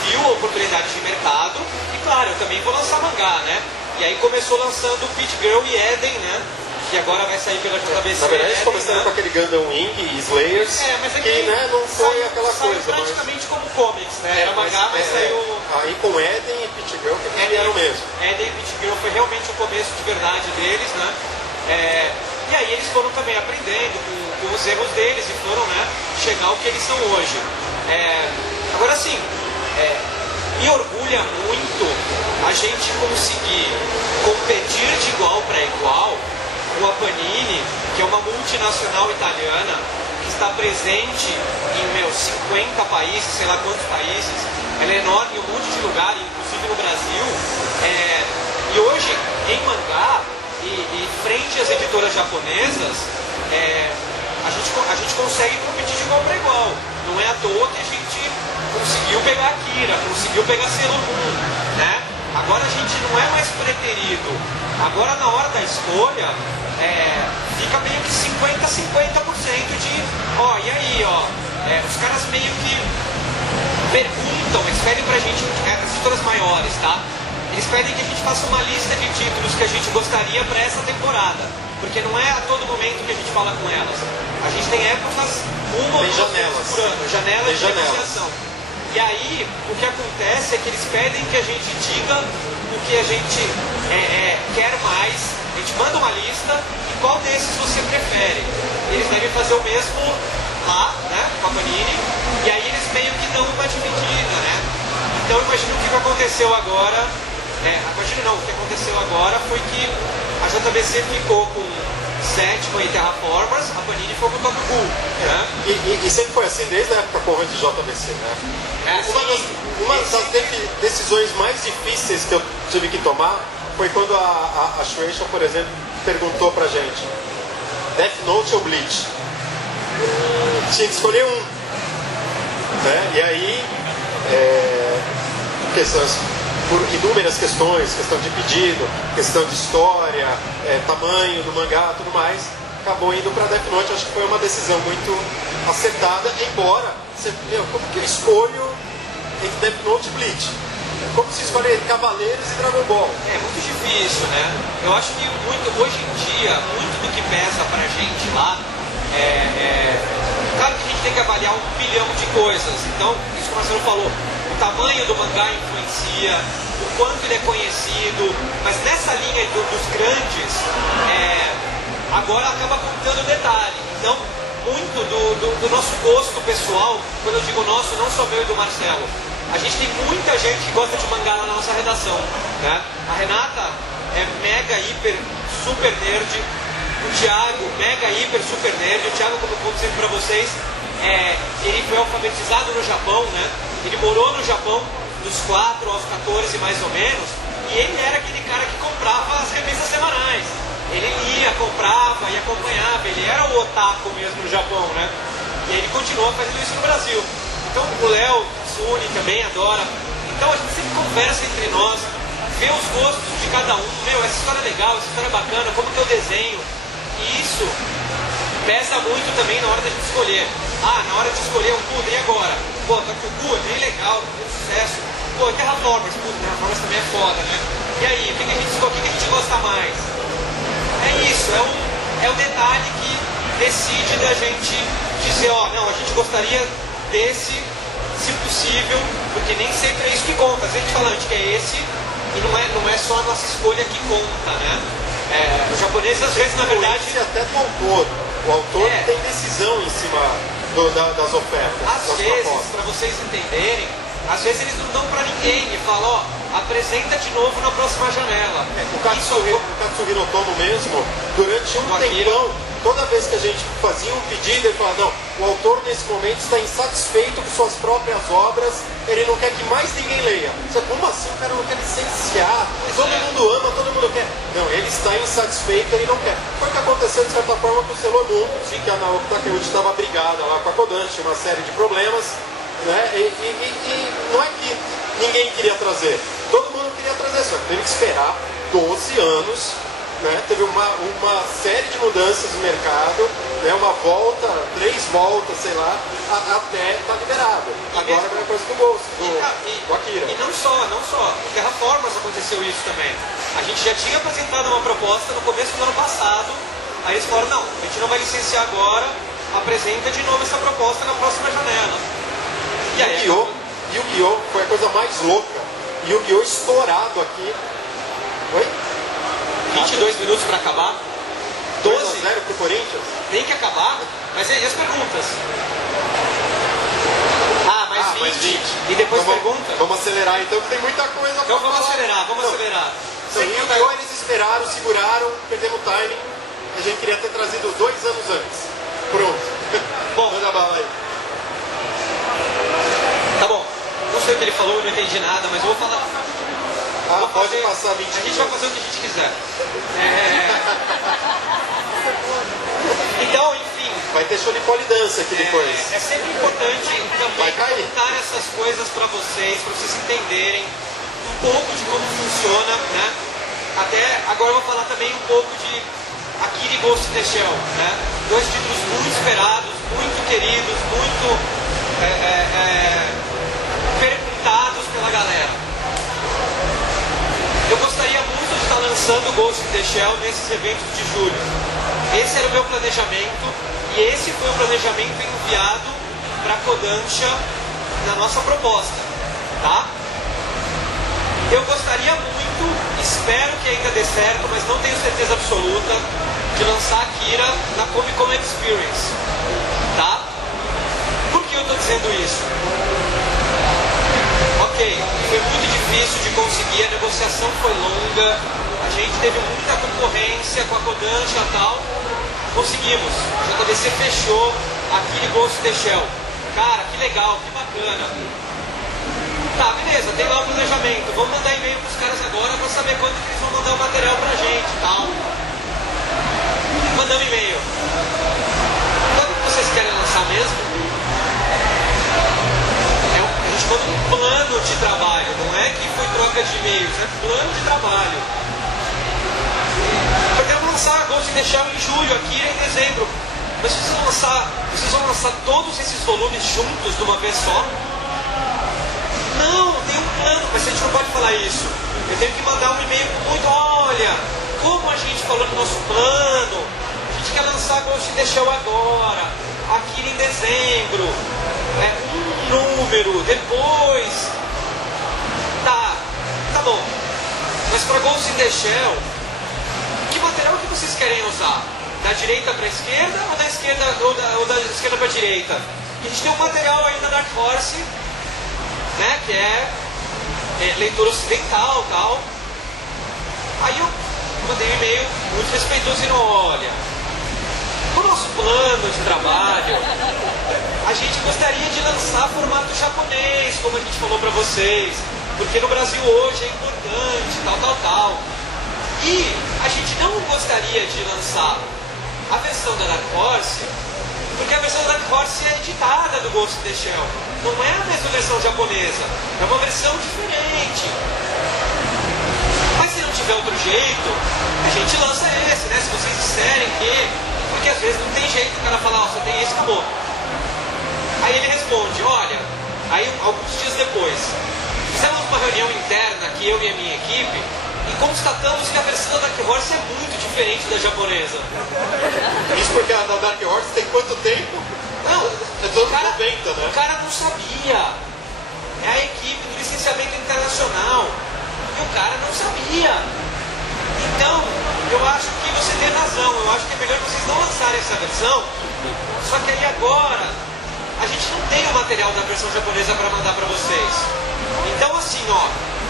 viu a oportunidade de mercado, e claro, eu também vou lançar mangá, né? E aí começou lançando Pit Girl e Eden, né? Que agora vai sair pela JBC. Na verdade, Eden, começando né? com aquele Gundam Wing e Slayers, mas é que né, não foi aquela coisa. praticamente como comics, né? Era mangá, mas saiu... Aí com Eden e Pit Girl que eles vieram mesmo. Eden e Pit Girl foi realmente o começo de verdade deles, né? E aí eles foram também aprendendo com os erros deles e foram, né, chegar ao que eles são hoje. Agora sim, me orgulha muito a gente conseguir competir de igual para igual com a Panini, que é uma multinacional italiana que está presente em 50 países, sei lá quantos países. Ela é enorme em um monte de lugar, inclusive no Brasil. E hoje, em mangá, e frente às editoras japonesas, a gente consegue competir de igual para igual. Não é à toa que a gente conseguiu pegar Akira, conseguiu pegar Sailor Moon, né? Agora a gente não é mais preterido. Agora na hora da escolha, fica meio que 50-50% de, e aí, os caras meio que perguntam, eles pedem pra gente, as editoras maiores, tá? Eles pedem que a gente faça uma lista de títulos que a gente gostaria para essa temporada. Porque não é a todo momento que a gente fala com elas. A gente tem épocas, uma ou duas vezes por ano, janelas de negociação. E aí, o que acontece é que eles pedem que a gente diga o que a gente quer mais. A gente manda uma lista e qual desses você prefere. Eles devem fazer o mesmo lá, né, com a Panini. E aí eles meio que dão uma dividida, né? Então imagina o que aconteceu agora. O que aconteceu agora foi que a JBC ficou com Sétima e Terraformers, a Panini ficou com o Top Cool, né? E sempre foi assim desde a época Conrad de JBC, né? Uma das decisões mais difíceis que eu tive que tomar foi quando a Shueisha, por exemplo, perguntou pra gente Death Note ou Bleach? Tinha que escolher um, né? E aí por inúmeras questões, questão de pedido, questão de história, tamanho do mangá, tudo mais, acabou indo para Death Note. Acho que foi uma decisão muito acertada, embora, como que eu escolho entre Death Note e Bleach? Como se escolher Cavaleiros e Dragon Ball? É muito difícil, né? Eu acho que hoje em dia, muito do que pesa pra gente lá, claro que a gente tem que avaliar 1 bilhão de coisas. Então, isso que o Marcelo falou, o tamanho do mangá influencia, o quanto ele é conhecido, mas nessa linha dos grandes, agora acaba contando detalhe. Então, muito do nosso gosto pessoal, quando eu digo nosso, não só meu e do Marcelo, a gente tem muita gente que gosta de mangá na nossa redação, né? A Renata é mega, hiper, super nerd, o Thiago, mega, hiper, super nerd. O Thiago, como eu conto sempre pra vocês, ele foi alfabetizado no Japão, né? Ele morou no Japão dos 4 aos 14 mais ou menos, e ele era aquele cara que comprava as revistas semanais. Ele lia, comprava e acompanhava, ele era o otaku mesmo no Japão, né? E ele continua fazendo isso no Brasil. Então o Léo Tsuni também adora. Então a gente sempre conversa entre nós, vê os gostos de cada um. Essa história é legal, essa história é bacana, como que eu desenho. E isso pesa muito também na hora da gente escolher. Na hora de escolher um Buda, e agora? Takuku é bem legal, tem sucesso. Terraformers, Terraformers também é foda, né? E aí, o que a gente gosta mais? É isso, é o detalhe que decide da gente dizer, não, a gente gostaria desse, se possível, porque nem sempre é isso que conta. Às vezes a gente fala, a gente quer esse, e não é só a nossa escolha que conta, né? Os japoneses, às vezes, na verdade... até do autor. O autor tem decisão em cima das ofertas. Às vezes, para vocês entenderem, às vezes eles não dão para ninguém e falam, apresenta de novo na próxima janela. O Katsuhiro Otomo mesmo, durante um tempão, toda vez que a gente fazia um pedido, ele falava, não, o autor nesse momento está insatisfeito com suas próprias obras, ele não quer que mais ninguém leia. Como assim? O cara não quer licenciar, todo mundo ama, todo mundo quer. Não, ele está insatisfeito, ele não quer. Foi o que aconteceu de certa forma com o Sailor Moon, que a Naoki Takeuchi estava brigada lá com a Kodansha, tinha uma série de problemas, né? E não é que ninguém queria trazer, todo mundo queria trazer, só que teve que esperar 12 anos, né? Teve uma série de mudanças no mercado, né? Uma volta, 3 voltas, sei lá, até estar liberado. Agora é a mesma coisa do Ghost, do Akira. E não só. No Terraformers aconteceu isso também. A gente já tinha apresentado uma proposta no começo do ano passado, aí eles falaram, não, a gente não vai licenciar agora, apresenta de novo essa proposta na próxima janela. E aí, Yu-Gi-Oh! Foi a coisa mais louca. Yu-Gi-Oh! Estourado aqui. Oi? 22 minutos para acabar. 12. 2-0 pro Corinthians. Tem que acabar. Mas e as perguntas? Mais 20. E depois pergunta? Vamos acelerar então, que tem muita coisa pra Então vamos falar. acelerar. Então, Yu-Gi-Oh! Eles esperaram, seguraram, perdemos o timing. A gente queria ter trazido 2 anos antes. Pronto. Bom, manda bala aí. Tá bom. Não sei o que ele falou, não entendi nada, mas eu vou falar. Pode passar 20 A gente vai fazer o que a gente quiser. Então, enfim. Vai ter show de polidança aqui depois. É sempre importante também contar essas coisas para vocês entenderem um pouco de como funciona, né? Até agora eu vou falar também um pouco de Akira e Ghost in the Shell, né? 2 títulos muito esperados, muito queridos, muito perguntados pela galera. Eu gostaria muito de estar lançando Ghost in the Shell nesses eventos de julho. Esse era o meu planejamento e esse foi o planejamento enviado para a Kodansha na nossa proposta, tá? Eu gostaria muito, espero que ainda dê certo, mas não tenho certeza absoluta, de lançar Akira na Comic Con Experience, tá? Por que eu estou dizendo isso? Ok, foi muito difícil de conseguir, a negociação foi longa, a gente teve muita concorrência com a Kodansha e tal, conseguimos, a JBC fechou Akira e Ghost in the Shell. Cara, que legal, que bacana. Tá, beleza, tem lá o planejamento, vamos mandar e-mail pros caras agora para saber quando que eles vão mandar o material pra gente e tal. Mandamos e-mail. Quando que vocês querem lançar mesmo? A gente manda um plano de trabalho, não é que foi troca de e-mails, é plano de trabalho. Eu quero lançar Ghost in the Shell em julho, aqui em dezembro. Mas vocês vão lançar todos esses volumes juntos de uma vez só? Não, tem um plano, mas a gente não pode falar isso. Eu tenho que mandar um e-mail muito, olha, como a gente falou no nosso plano, a gente quer lançar Ghost in the Shell agora, aqui em dezembro, um número, depois. Tá bom. Mas para Ghost in the Shell, que material que vocês querem usar? Da direita para a esquerda ou da esquerda ou da esquerda para a direita? A gente tem um material aí da Dark Horse, né, que é leitura ocidental e tal. Aí eu mandei um e-mail muito respeitoso e olha, no nosso plano de trabalho, a gente gostaria de lançar formato japonês, como a gente falou para vocês, porque no Brasil hoje é importante, tal. E a gente não gostaria de lançar a versão da Dark Horse, porque a versão da Dark Horse é editada do Ghost in the Shell. Não é a mesma versão japonesa, é uma versão diferente. Mas se não tiver outro jeito, a gente lança esse, né? Se vocês disserem que... Porque às vezes não tem jeito, o cara fala, só tem esse, acabou. Aí ele responde, olha, aí alguns dias depois, fizemos uma reunião interna aqui, eu e a minha equipe, e constatamos que a versão da Dark Horse é muito diferente da japonesa. Isso porque a da Dark Horse tem quanto tempo? Não, é todo 90, né? O cara não sabia. É a equipe do licenciamento internacional. E o cara não sabia. Então, eu acho que você tem razão. Eu acho que é melhor vocês não lançarem essa versão. Só que aí agora, a gente não tem o material da versão japonesa para mandar para vocês. Então assim,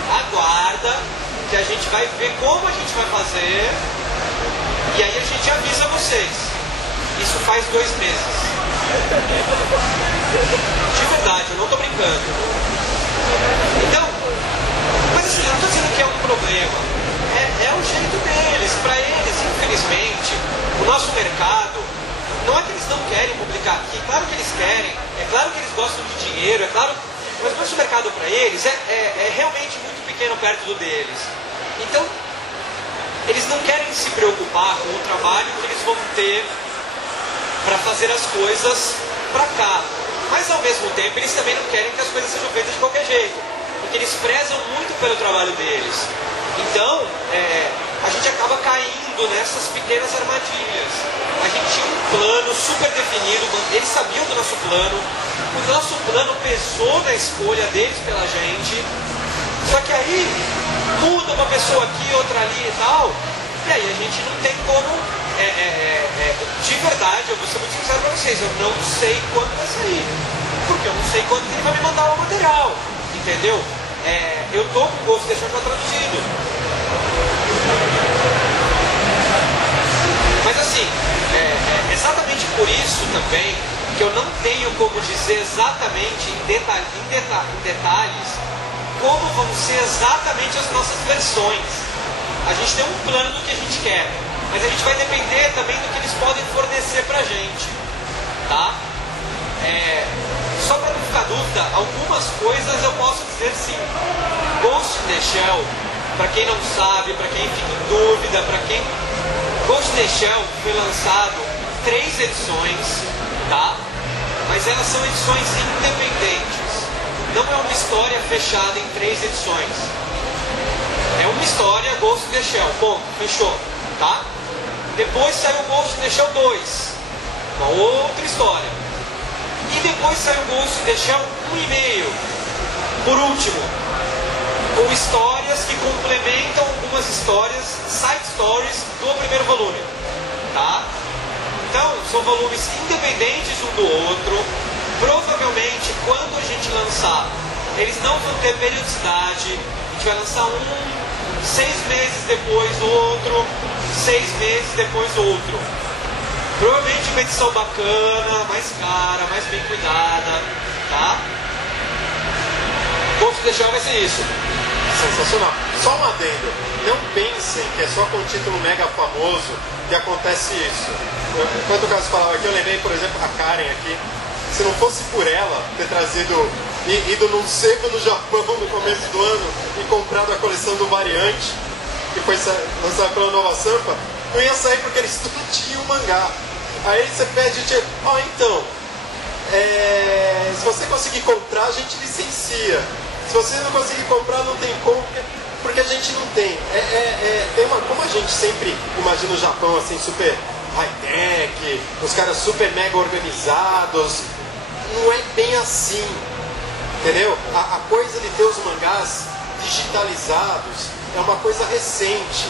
aguarda que a gente vai ver como a gente vai fazer. E aí a gente avisa vocês. Isso faz 2 meses. De verdade, eu não estou brincando. Então, mas assim, eu não estou dizendo que é um problema. É o jeito deles. Para eles, infelizmente, o nosso mercado, não é que eles não querem publicar aqui, claro que eles querem, é claro que eles gostam de dinheiro, é claro, mas o nosso mercado para eles é realmente muito pequeno perto do deles. Então, eles não querem se preocupar com o trabalho que eles vão ter para fazer as coisas para cá. Mas ao mesmo tempo eles também não querem que as coisas sejam feitas de qualquer jeito, porque eles prezam muito pelo trabalho deles. Então, a gente acaba caindo nessas pequenas armadilhas. A gente tinha um plano super definido, eles sabiam do nosso plano, o nosso plano pesou na escolha deles pela gente, só que aí muda uma pessoa aqui, outra ali e tal, e aí a gente não tem como, de verdade, eu vou ser muito sincero para vocês, eu não sei quando vai sair, porque eu não sei quando ele vai me mandar o material, entendeu? Eu tô com o Ghost in the Shell já traduzido. Mas assim, exatamente por isso também que eu não tenho como dizer exatamente em detalhes como vão ser exatamente as nossas versões. A gente tem um plano do que a gente quer, mas a gente vai depender também do que eles podem fornecer pra gente, tá? Só para não ficar dúvida, algumas coisas eu posso dizer sim. Ghost in the Shell, para quem não sabe, para quem fica em dúvida, Ghost in the Shell foi lançado em 3 edições, tá? Mas elas são edições independentes. Não é uma história fechada em 3 edições. É uma história Ghost in the Shell, ponto, fechou, tá? Depois saiu Ghost in the Shell 2, uma outra história. E depois saiu Ghost in the Shell 1,5. Por último, com histórias que complementam algumas histórias, side stories do primeiro volume, tá? Então, são volumes independentes um do outro. Provavelmente, quando a gente lançar, eles não vão ter periodicidade. A gente vai lançar um 6 meses depois do outro, 6 meses depois do outro. Provavelmente uma edição bacana, mais cara, mais bem cuidada, tá? Ghost in the Shell vai ser isso. Sensacional. Só um adendo. Não pensem que é só com um título mega famoso que acontece isso. Enquanto o Carlos falava aqui, eu lembrei, por exemplo, a Karen aqui. Se não fosse por ela ter trazido, ido num sebo no Japão no começo do ano e comprado a coleção do Variante, que foi lançada pela Nova Sampa, não ia sair porque eles não tinham mangá. Aí você pede, então, se você conseguir comprar, a gente licencia. Se você não conseguir comprar, não tem como, porque a gente não tem. Como a gente sempre imagina o Japão assim, super high-tech, os caras super mega organizados, não é bem assim, entendeu? A coisa de ter os mangás digitalizados é uma coisa recente.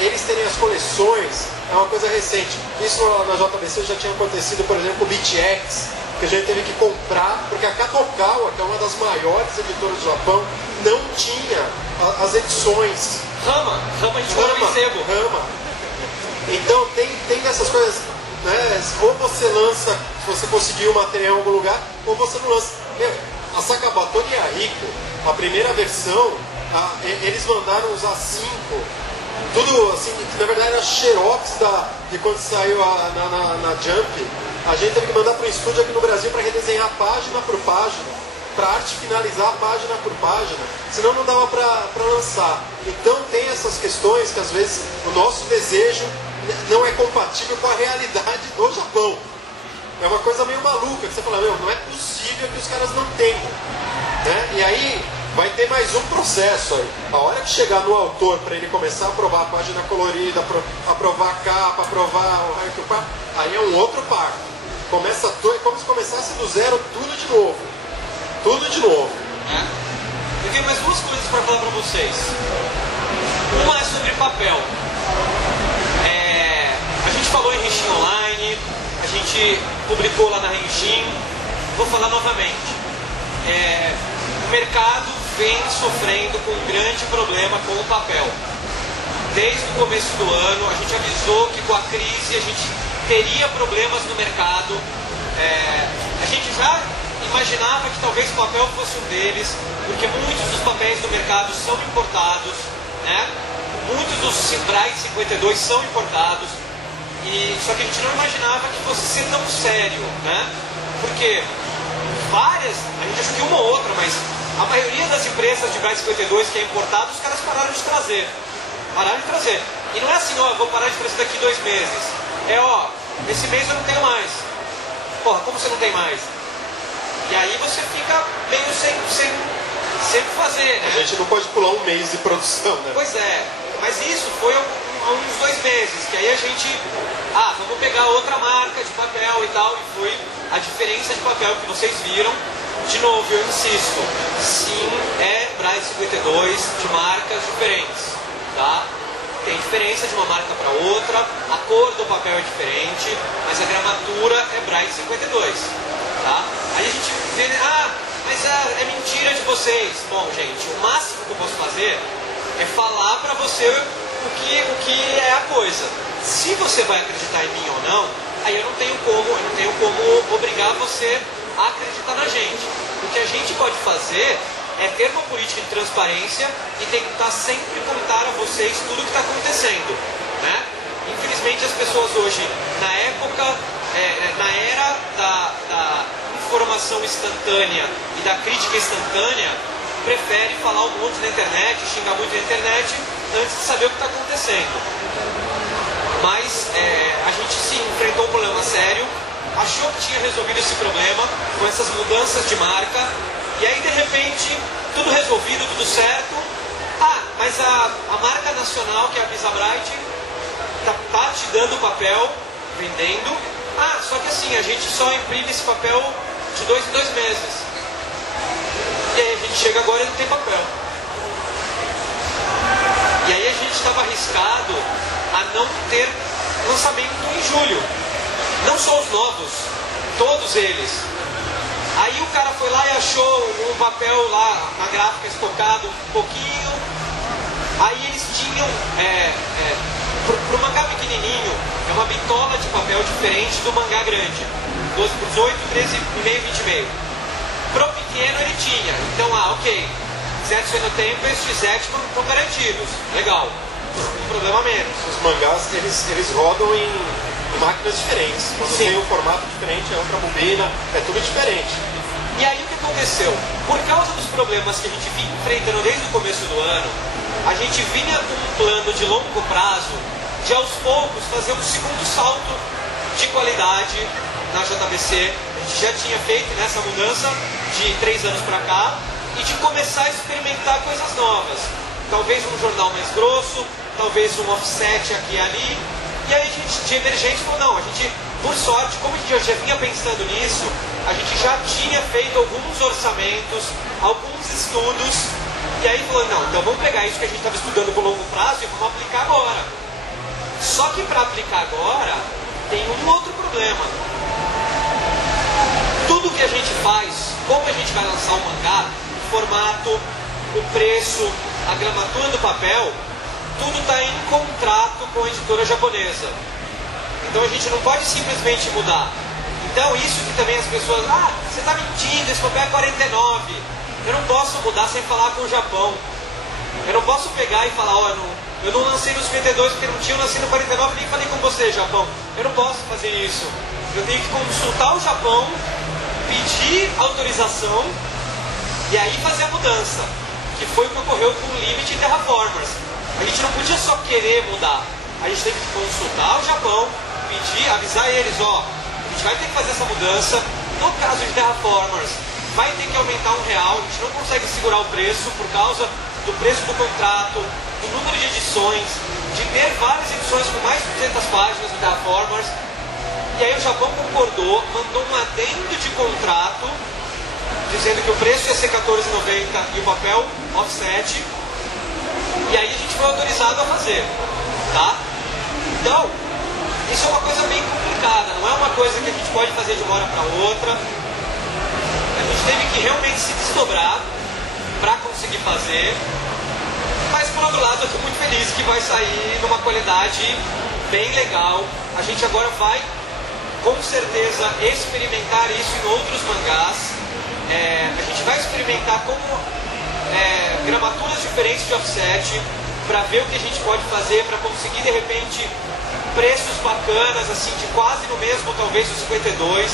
Eles terem as coleções é uma coisa recente. Isso na JBC já tinha acontecido, por exemplo, com o BTX, que a gente teve que comprar, porque a Kadokawa, que é uma das maiores editoras do Japão, não tinha as edições. Rama, a gente comprou em sebo. Então tem essas coisas, né? Ou você lança, se você conseguir o material em algum lugar, ou você não lança. A Sakabatori e a Rico, a primeira versão, eles mandaram usar 5. Tudo assim, que na verdade era xerox de quando saiu na Jump. A gente teve que mandar para um estúdio aqui no Brasil para redesenhar página por página, para arte finalizar página por página, senão não dava para lançar. Então tem essas questões que às vezes o nosso desejo não é compatível com a realidade do Japão. É uma coisa meio maluca, que você fala, não é possível que os caras não tenham, né? E aí vai ter mais um processo aí. A hora que chegar no autor para ele começar a aprovar a página colorida, aprovar a capa, aprovar o raio que o par, aí é um outro parto. É como se começasse do zero tudo de novo. Tudo de novo. Eu tenho mais 2 coisas para falar para vocês. Uma é sobre papel. A gente falou em Henshin Online, a gente publicou lá na Henshin. Vou falar novamente. O mercado vem sofrendo com um grande problema com o papel. Desde o começo do ano, a gente avisou que com a crise a gente teria problemas no mercado. A gente já imaginava que talvez o papel fosse um deles, porque muitos dos papéis do mercado são importados, né? Muitos dos Bright 52 são importados, só que a gente não imaginava que fosse ser tão sério, né? Porque a gente acha que uma ou outra, mas a maioria das empresas de Bright 52 que é importado, os caras pararam de trazer. Pararam de trazer. E não é assim, ó, eu vou parar de trazer daqui 2 meses. É, ó, esse mês eu não tenho mais. Porra, como você não tem mais? E aí você fica meio sem o que fazer, né? A gente não pode pular um mês de produção, né? Pois é, mas isso foi há uns 2 meses, que aí a gente, vamos pegar outra marca de papel e tal, e foi a diferença de papel que vocês viram. De novo, eu insisto, sim, é Braille 52 de marcas diferentes, tá? Tem diferença de uma marca para outra, a cor do papel é diferente, mas a gramatura é Braille 52, tá? Aí a gente vê, mas é mentira de vocês. Bom, gente, o máximo que eu posso fazer é falar para você o que é a coisa. Se você vai acreditar em mim ou não, aí eu não tenho como obrigar você a acreditar na gente. O que a gente pode fazer é ter uma política de transparência e tentar sempre contar a vocês tudo o que está acontecendo, né? Infelizmente as pessoas hoje, na era da informação instantânea e da crítica instantânea, preferem falar um monte na internet, xingar muito na internet, antes de saber o que está acontecendo. Mas a gente sim enfrentou um problema sério, achou que tinha resolvido esse problema com essas mudanças de marca, e aí de repente, tudo resolvido, tudo certo. Mas a marca nacional, que é a Visabright, tá te dando papel, vendendo. Só que assim, a gente só imprime esse papel de 2 em 2 meses. E aí a gente chega agora e não tem papel. E aí a gente estava arriscado a não ter lançamento em julho. Não só os novos, todos eles. Aí o cara foi lá e achou um papel lá na gráfica estocado um pouquinho. Aí eles tinham, para o mangá pequenininho, é uma bitola de papel diferente do mangá grande. 12 por 18, 13,5, 20,5. Pro pequeno ele tinha. Então, ok. Zetsu no Tempest e Zetman estão garantidos. Legal. Um problema menos. Os mangás, eles rodam em máquinas diferentes. Quando tem um formato diferente, é outra bobina, é tudo diferente. E aí o que aconteceu? Por causa dos problemas que a gente vinha enfrentando desde o começo do ano, a gente vinha com um plano de longo prazo de aos poucos fazer um segundo salto de qualidade na JBC. A gente já tinha feito nessa mudança de 3 anos para cá e de começar a experimentar coisas novas. Talvez um jornal mais grosso, talvez um offset aqui e ali. E aí a gente, de emergência, falou, não, a gente, por sorte, como a gente já vinha pensando nisso, a gente já tinha feito alguns orçamentos, alguns estudos, e aí falou, não, então vamos pegar isso que a gente estava estudando com longo prazo e vamos aplicar agora. Só que para aplicar agora, tem um outro problema. Tudo que a gente faz, como a gente vai lançar um mangá, o formato, o preço, a gramatura do papel, tudo está em contrato com a editora japonesa. Então a gente não pode simplesmente mudar. Então isso que também as pessoas, você está mentindo, esse papel é 49. Eu não posso mudar sem falar com o Japão. Eu não posso pegar e falar, eu não lancei no 52 porque não tinha, eu lancei no 49 e nem falei com você, Japão. Eu não posso fazer isso. Eu tenho que consultar o Japão, pedir autorização e aí fazer a mudança. Que foi o que ocorreu com o Limit e Terraformers. A gente não podia só querer mudar. A gente teve que consultar o Japão, pedir, avisar eles, a gente vai ter que fazer essa mudança. No caso de Terraformers, vai ter que aumentar R$1. A gente não consegue segurar o preço por causa do preço do contrato, do número de edições, de ter várias edições com mais de 200 páginas do Terraformers. E aí o Japão concordou, mandou um adendo de contrato, dizendo que o preço ia ser R$14,90 e o papel offset. E aí a gente foi autorizado a fazer, tá? Então, isso é uma coisa bem complicada, não é uma coisa que a gente pode fazer de uma hora para outra. A gente teve que realmente se desdobrar para conseguir fazer. Mas por outro lado, eu estou muito feliz que vai sair numa qualidade bem legal. A gente agora vai, com certeza, experimentar isso em outros mangás. A gente vai experimentar como gramaturas diferentes de offset para ver o que a gente pode fazer para conseguir de repente preços bacanas, assim, de quase no mesmo, talvez o 52.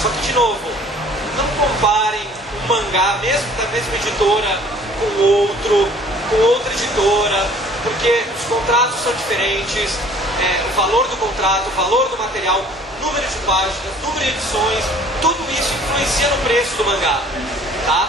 Só que de novo, não comparem um mangá, mesmo da mesma editora, com outra editora. porque os contratos são diferentes, o valor do contrato, o valor do material, número de páginas, número de edições, tudo isso influencia no preço do mangá, tá?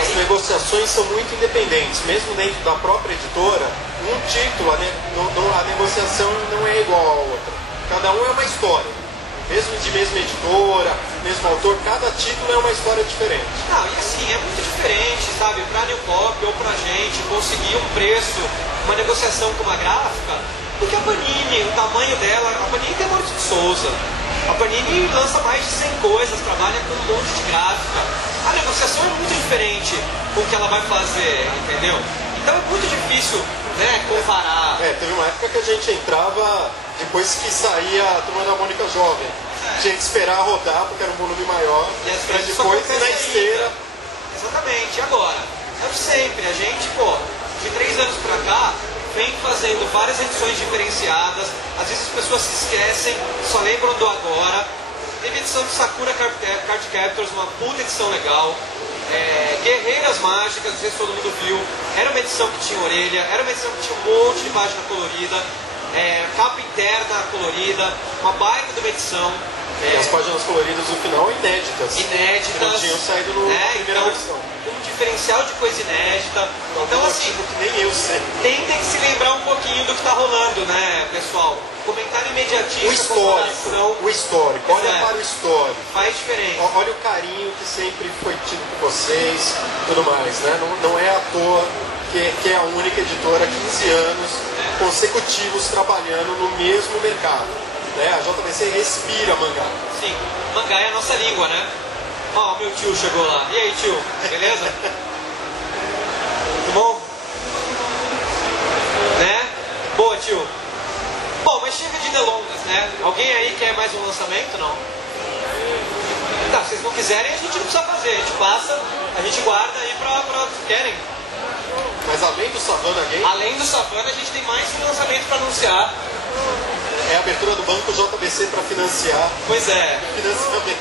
As negociações são muito independentes, mesmo dentro da própria editora, um título, a negociação não é igual a outra. Cada um é uma história. Mesmo de mesma editora, mesmo autor, cada título é uma história diferente. Não, e assim, é muito diferente, sabe? Pra New Pop ou pra gente conseguir um preço, uma negociação com uma gráfica, porque a Panini, o tamanho dela, a Panini tem Maurício de Souza. A Panini lança mais de 100 coisas, trabalha com um monte de gráfica. A negociação é muito diferente com o que ela vai fazer, entendeu? Então é muito difícil, né, comparar. Teve uma época que a gente entrava depois que saía a Turma da Mônica Jovem. Tinha que esperar rodar, porque era um volume maior, E para depois ir na esteira. Exatamente, agora, eu sempre, a gente, de 3 anos pra cá, vem fazendo várias edições diferenciadas, às vezes as pessoas se esquecem, só lembram do agora. Teve edição de Sakura Card Captors, uma puta edição legal. Guerreiras Mágicas, não sei se todo mundo viu, era uma edição que tinha orelha, era uma edição que tinha um monte de página colorida, capa interna colorida, uma baita de uma edição. E as páginas coloridas no final inéditas. Inéditas. Que não tinham saído no primeira então, versão. Um diferencial de coisa inédita. Então assim, que nem eu sei. Tentem se lembrar um pouquinho do que está rolando, né, pessoal? Comentário imediatista, O histórico. Olha para o histórico. Faz diferença. Olha o carinho que sempre foi tido por vocês, tudo mais, né? Não é à toa que é a única editora há 15 anos consecutivos trabalhando no mesmo mercado. Né? A JBC respira mangá. Sim, mangá é a nossa língua, né? Ó, meu tio chegou lá. E aí, tio? Beleza? Tudo bom? Né? Boa, tio. Bom, mas chega de delongas, né? Alguém aí quer mais um lançamento? Não? Tá, se vocês não quiserem, a gente não precisa fazer. A gente passa, a gente guarda aí pra querem. Mas além do Savannah Game... Além do Savannah, a gente tem mais um lançamento para anunciar. É a abertura do Banco JBC para financiar. Pois é. Financiamento.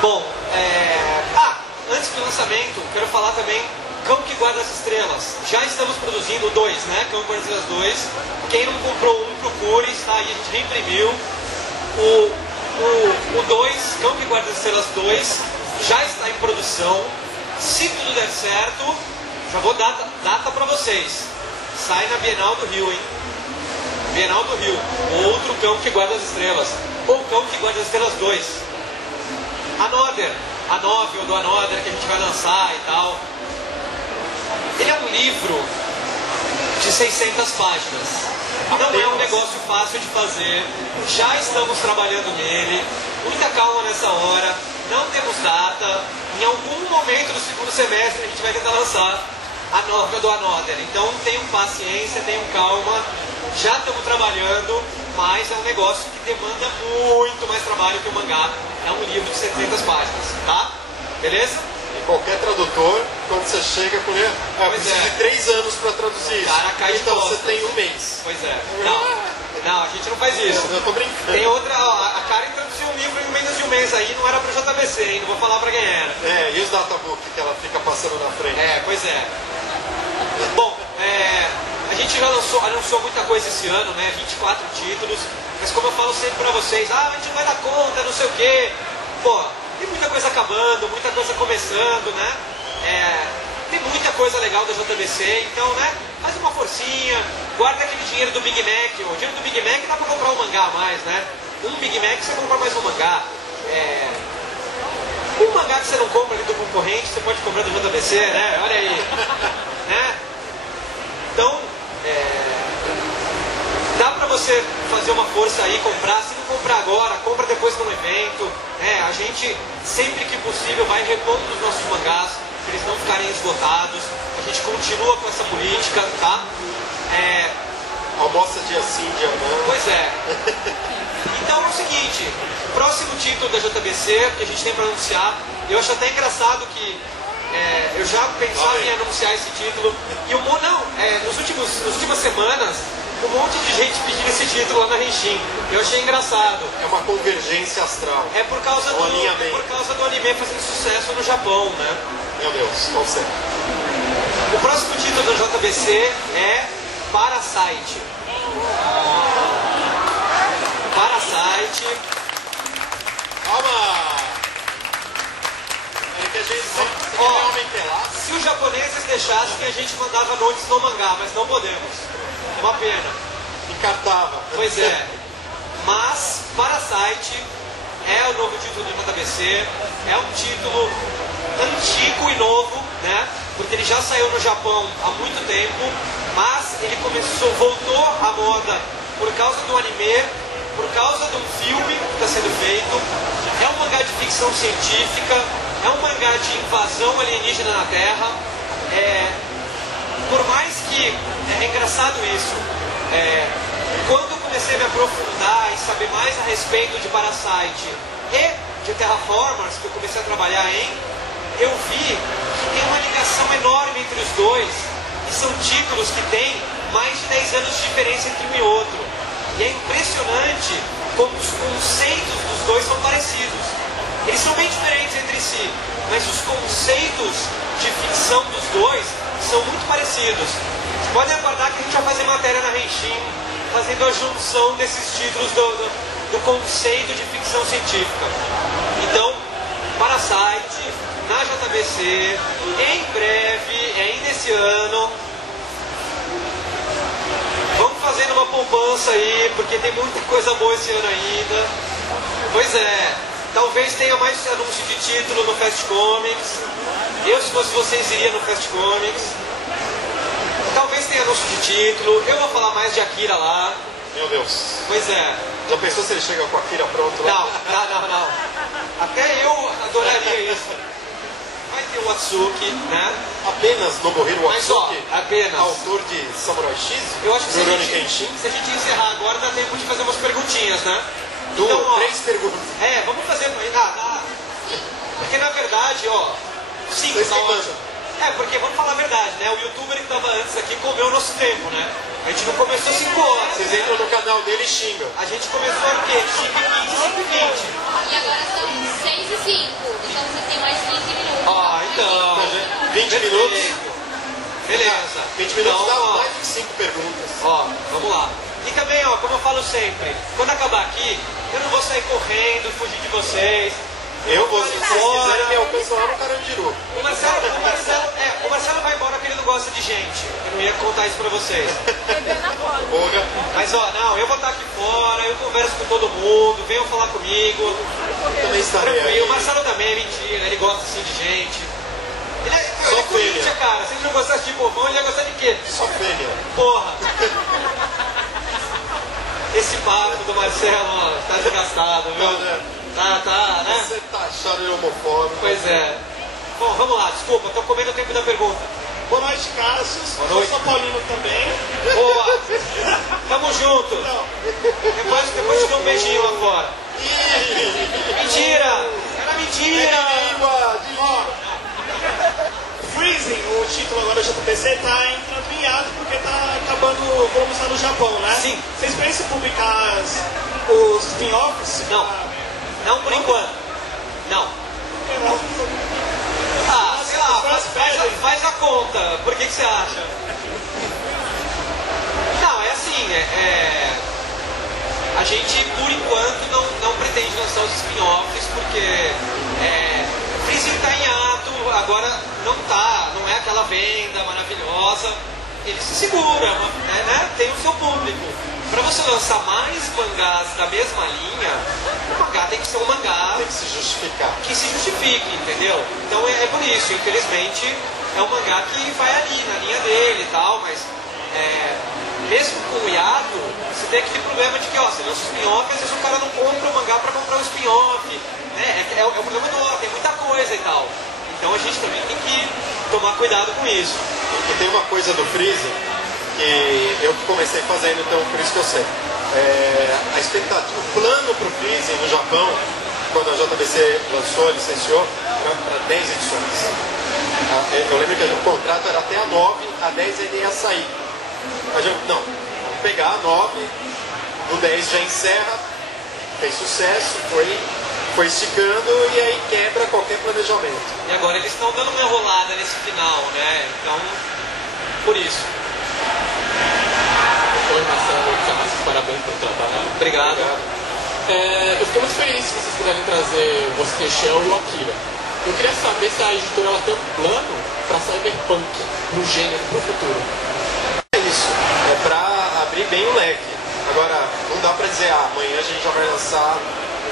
Bom, antes do lançamento, quero falar também Cão que Guarda as Estrelas. Já estamos produzindo o 2, né? Cão que Guarda as Estrelas 2. Quem não comprou um, procure, está aí, a gente reimprimiu. O 2, Cão que Guarda as Estrelas 2, já está em produção. Se tudo der certo, já vou dar data para vocês. Sai na Bienal do Rio, hein? Bienal do Rio. Outro Cão que Guarda as Estrelas. Ou Cão que Guarda as Estrelas 2. A novel do Another que a gente vai lançar e tal. Ele é um livro de 600 páginas. Não é um negócio fácil de fazer. Já estamos trabalhando nele. Muita calma nessa hora. Não temos data. Em algum momento do segundo semestre a gente vai tentar lançar a novel do Another. Então tenham paciência, tenham calma. Já estamos trabalhando, mas é um negócio que demanda muito mais trabalho que o mangá. É um livro de 700 páginas, tá? Beleza? E qualquer tradutor, quando você chega com ele, preciso de 3 anos para traduzir isso. Cara, cai de então costas. você tem um mês. Pois é. Não, a gente não faz isso. Eu tô brincando. Tem outra, a Karen traduziu um livro em menos de um mês aí, não era pra JBC, hein? Não vou falar pra quem era. E os databook que ela fica passando na frente? Pois é. Bom, a gente já anunciou muita coisa esse ano, né? 24 títulos. Mas como eu falo sempre pra vocês, a gente não vai dar conta, não sei o quê. Pô, tem muita coisa acabando, muita coisa começando, né? Tem muita coisa legal da JBC, então, né? Faz uma forcinha, guarda aquele dinheiro do Big Mac. O dinheiro do Big Mac dá pra comprar um mangá a mais, né? Um Big Mac você compra mais um mangá. Um mangá que você não compra ali do concorrente, você pode comprar do JBC, né? Olha aí. Né? Então, dá pra você fazer uma força aí, comprar. Se não comprar agora, compra depois num evento. A gente, sempre que possível, vai repondo os nossos mangás, para eles não ficarem esgotados. A gente continua com essa política, tá? Almoça dia sim, dia não. Pois é. Então é o seguinte, próximo título da JBC que a gente tem para anunciar, eu acho até engraçado que eu já pensava em anunciar esse título e nas últimas semanas um monte de gente pedindo esse título lá na Henshin. Eu achei engraçado. É uma convergência astral. É por causa do anime fazendo sucesso no Japão, né? Meu Deus, não sei. O próximo título do JBC é Parasite. Parasite. Calma! É que a gente sempre quer homem pelado. Se os japoneses deixassem, a gente mandava nudes no mangá, mas não podemos. Uma pena. Encartava. Pois é. Mas Parasite é o novo título do JBC. É um título antigo e novo, né? Porque ele já saiu no Japão há muito tempo, mas ele voltou à moda por causa do anime, por causa de um filme que está sendo feito. É um mangá de ficção científica, é um mangá de invasão alienígena na Terra. Por mais que é engraçado isso, quando eu comecei a me aprofundar e saber mais a respeito de Parasite e de Terraformers, que eu comecei a trabalhar eu vi que tem uma ligação enorme entre os dois, e são títulos que têm mais de 10 anos de diferença entre um e outro. E é impressionante como os conceitos dos dois são parecidos. Eles são bem diferentes entre si, mas os conceitos de ficção dos dois são muito parecidos. Vocês podem aguardar que a gente vai fazer matéria na Henshin, fazendo a junção desses títulos do conceito de ficção científica. Então, Parasite, na JBC, em breve, ainda esse ano. Vamos fazendo uma poupança aí, porque tem muita coisa boa esse ano ainda. Pois é, talvez tenha mais anúncio de título no Fast Comics. Eu, se fosse vocês, iria no Fast Comics. Talvez tenha anúncio de título. Eu vou falar mais de Akira lá. Meu Deus. Pois é. Já pensou se ele chega com a Akira pronto lá? Não. Até eu adoraria isso. Vai ter o Atsuki, né? Apenas Nobuhiro Mas ó, Atsuki, apenas. autor de Samurai X, Eu acho que se Kenshin. a gente encerrar agora, dá tempo de fazer umas perguntinhas, né? Duas, Então, ó, 3 perguntas. vamos fazer. Porque na verdade, ó. 5 Vocês tá que ótimo. mandam. Porque vamos falar a verdade, né? O youtuber que estava antes aqui comeu o nosso tempo, né? A gente não começou 5 horas. Vocês entram no canal dele e xingam. A gente começou o quê? 5h15, 5h20. E agora são 6h05, então você tem mais 15 minutos. Então. 20 perfeito. minutos. Beleza. 20 minutos Então, dá ó, mais de 5 perguntas. Ó, vamos lá. E também, ó, como eu falo sempre, quando acabar aqui, eu não vou sair correndo, fugir de vocês. Eu vou, se Ficar vocês fora. quiserem, me alcançam lá no Carandiru. O Marcelo vai embora porque ele não gosta de gente. Eu não ia contar isso pra vocês. Olga, Mas ó, não, eu vou estar aqui fora, eu converso com todo mundo, venham falar comigo. também estarei aí. Tranquilo, o Marcelo também é mentira, ele gosta assim de gente. Ele é Só Corinthians, fêmea. cara. Se ele não gostasse de povão, ele ia gostar de quê? Só fêmea. Porra! Esse papo do Marcelo, ó, tá desgastado, viu? Tá, né? Você tá achando ele homofóbico. Pois é. Bom, vamos lá, desculpa, tô comendo o tempo da pergunta. Boa noite, Cássio. Boa noite. Eu sou Paulino também. Boa! Tamo junto! Depois te dou um beijinho lá fora. Mentira! Era mentira! Freezing, o título agora do JBC, tá entrando em ato porque tá acabando como está no Japão, né? Sim. Vocês pensam em publicar os spin-offs? Não. Não por enquanto. Não. Ah, sei lá, faz a conta. Por que você acha? Não, é assim, a gente por enquanto não pretende lançar os spin-offs porque Freezing está em ato, agora não é aquela venda maravilhosa, ele se segura, né? Tem o seu público. Para você lançar mais mangás da mesma linha, o mangá tem que ser um mangá Tem que se justificar. que se justifique, entendeu? Então é por isso, infelizmente, é um mangá que vai ali, na linha dele e tal, mas mesmo com o hiato, você tem aquele problema de que, ó, você lança o spin-off, às vezes o cara não compra o mangá para comprar o spin-off, né? É o problema do tem muita coisa e tal. Então a gente também tem que tomar cuidado com isso. E tem uma coisa do Freezing que eu comecei fazendo, então por isso que eu sei. A expectativa, o plano para o Freezing no Japão, quando a JBC lançou, licenciou, era para 10 edições. Eu lembro que o contrato era até a 9, a 10 ele ia sair. A gente, não, vamos pegar a 9, o 10 já encerra, fez sucesso, foi esticando e aí quebra qualquer planejamento. E agora eles estão dando uma enrolada nesse final, né? Então por isso. Oi, Marcelo, Cássio, parabéns pelo trabalho. Obrigado. Eu fiquei muito feliz se vocês puderem trazer o Ghost in the Shell e o Akira. Eu queria saber se a editora ela tem um plano para Cyberpunk, no gênero, para o futuro. É isso, é para abrir bem o leque. Agora, não dá para dizer, amanhã a gente já vai lançar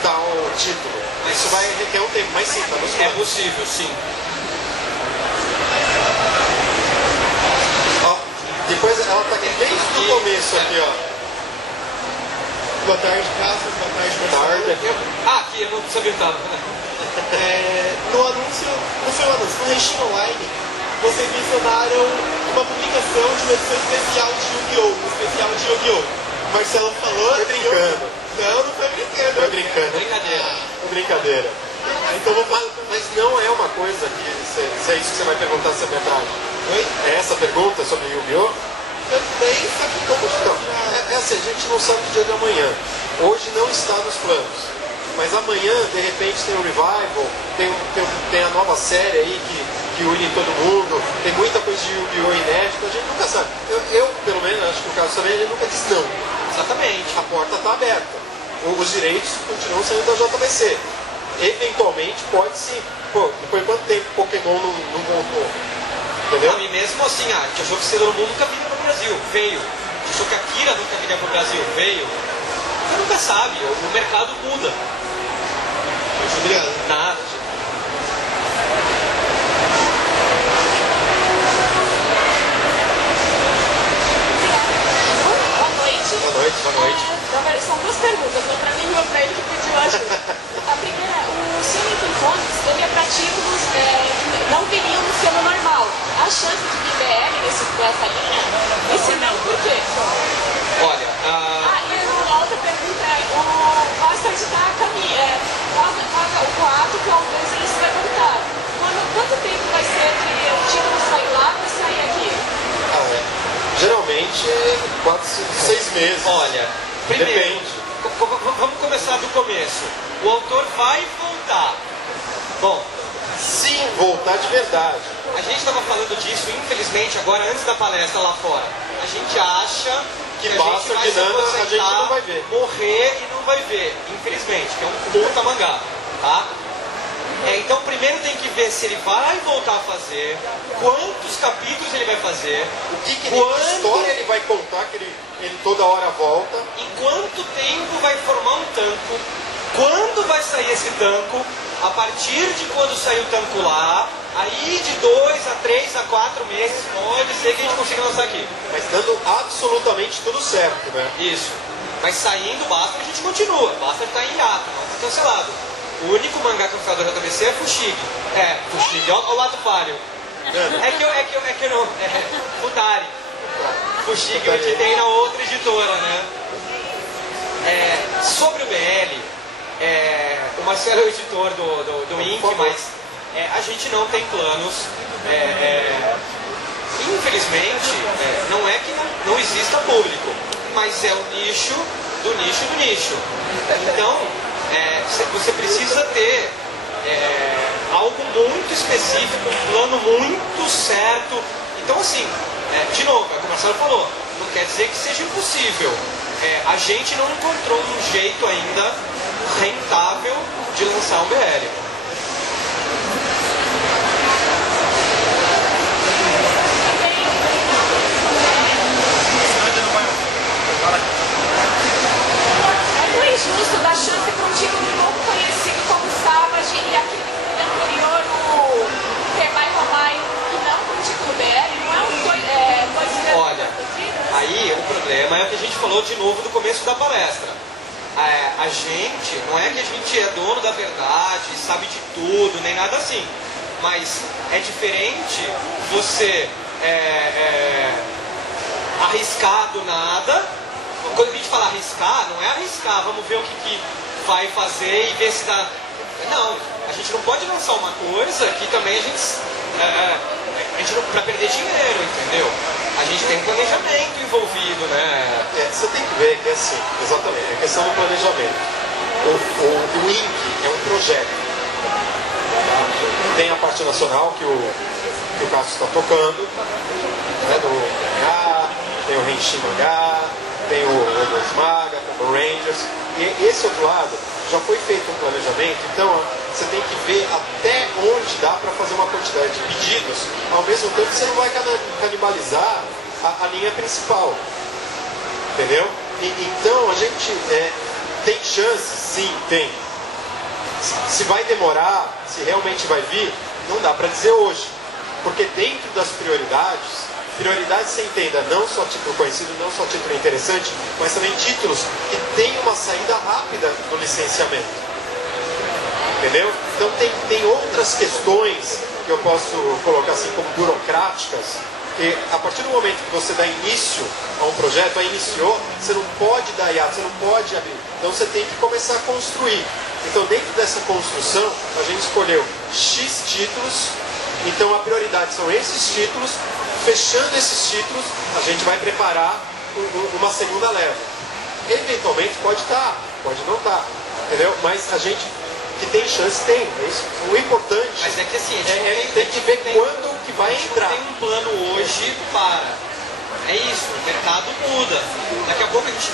tal título. Isso vai requer um tempo, mas sim, tá nos É planos. possível, sim. Ó, depois ela tá aqui desde o começo aqui, ó. Boa tarde, Cássio. Boa tarde, Marcelo. Aqui, eu não sabia que tava. No anúncio, no seu anúncio, no Henshin Online, vocês mencionaram uma publicação de uma edição especial de Yu-Gi-Oh! Um especial de Yu-Gi-Oh! O Marcelo falou... Foi brincando. Não foi brincando. Foi brincando. Brincadeira. Foi brincadeira. Então vou falar... Mas não é uma coisa que, se é isso que você vai perguntar, se é verdade. Oi? É essa a pergunta sobre Yu-Gi-Oh? Também, só que como Então, é assim, a gente não sabe o dia de amanhã. Hoje não está nos planos. Mas amanhã, de repente, tem um revival, tem a nova série aí que une todo mundo, tem muita coisa de Yu-Gi-Oh! Inédita, a gente nunca sabe. Eu, pelo menos, acho que o Carlos também, ele nunca diz não. Exatamente. A porta está aberta. Os direitos continuam saindo da JBC. Eventualmente, pode sim. Pô, depois de quanto tempo Pokémon não voltou? Entendeu? Não, e mesmo assim, a gente achou que Sailor Moon nunca viria pro Brasil, veio. A gente achou que a Akira nunca viria pro Brasil, veio. Você nunca sabe, o mercado muda. Obrigado. Nada. Boa noite. Boa noite, boa noite. Na verdade, são duas perguntas, uma pra mim e uma pra ele que pediu ajuda. A primeira, o seu Linkin Comics, ele é pra títulos que não viriam no selo normal. A chance de vir BL nessa linha? E se não, por quê? Olha, E a outra pergunta é, o Bastard está a caminho, o boato que talvez ele se vai voltar. Quanto tempo vai ser entre o título sair lá e sair aqui? Geralmente, 4, 5, 6 meses. olha, primeiro, Depende. vamos começar do começo. O autor vai voltar. Bom, Sim, voltar de verdade. a gente estava falando disso, infelizmente, agora antes da palestra lá fora. A gente acha que a gente Bastard vai se Nana, a aposentar, gente não vai ver. morrer e não vai ver, infelizmente, que é um puta mangá, tá? Então primeiro tem que ver se ele vai voltar a fazer, quantos capítulos ele vai fazer, O que Quando- história ele vai contar que ele toda hora volta. em quanto tempo vai formar um tanco, quando vai sair esse tanco, a partir de quando sair o tanco lá, aí de 2 a 3 a 4 meses pode ser que a gente consiga lançar aqui. Mas dando absolutamente tudo certo, né? Isso. Mas saindo basta, a gente continua. Basta estar em hiato, não está cancelado. O único mangá cancelado da JBC é Fushigi. Fushigi, olha o lado falho. É que eu não. Futari. Fushigi é o que tem na outra editora, né? Sobre o BL, o Marcelo é o editor do Inc, mas a gente não tem planos. Infelizmente, não é que não exista público, mas é o nicho do nicho do nicho. Então, você precisa ter algo muito específico, um plano muito certo. Então, assim, de novo, é o que o Marcelo falou, não quer dizer que seja impossível. A gente não encontrou um jeito ainda rentável de lançar um BL. É muito injusto dar chance para um título pouco conhecido como Savage e aquele anterior, o Termai Romai, que não para um título BL, não é um dois Olha, aí o problema é o que a gente falou de novo do começo da palestra. A gente, não é que a gente é dono da verdade, sabe de tudo, nem nada assim. Mas é diferente você arriscar do nada. Quando a gente fala arriscar, não é arriscar, vamos ver o que vai fazer e ver se dá. Não, a gente não pode lançar uma coisa que também a gente não, pra perder dinheiro, entendeu? A gente tem um planejamento envolvido, né? Você tem que ver que é assim, exatamente, é questão do planejamento. O INC é um projeto. Tem a parte nacional que o Cássio está tocando. né, do mangá, tem o Henshin Mangá, tem o Osmaga, tem o Rangers, e esse outro lado já foi feito um planejamento, então você tem que ver até onde dá para fazer uma quantidade de pedidos, ao mesmo tempo que você não vai canibalizar a linha principal, entendeu? Então a gente tem chance, sim, tem. Se vai demorar, se realmente vai vir, não dá para dizer hoje, porque dentro das prioridades você entenda não só título conhecido, não só título interessante, mas também títulos que têm uma saída rápida do licenciamento. Entendeu? Então tem outras questões que eu posso colocar assim como burocráticas, que a partir do momento que você dá início a um projeto, iniciou, você não pode dar hiato, você não pode abrir. Então você tem que começar a construir. Então dentro dessa construção, a gente escolheu X títulos, então a prioridade são esses títulos. Fechando esses títulos, a gente vai preparar uma segunda leva. Eventualmente pode estar, pode não estar, entendeu? Mas a gente que tem chance, tem. É isso. O importante mas é que assim, tem que ver quando que vai entrar. Tem um plano hoje para. É isso, o mercado muda. Daqui a pouco a gente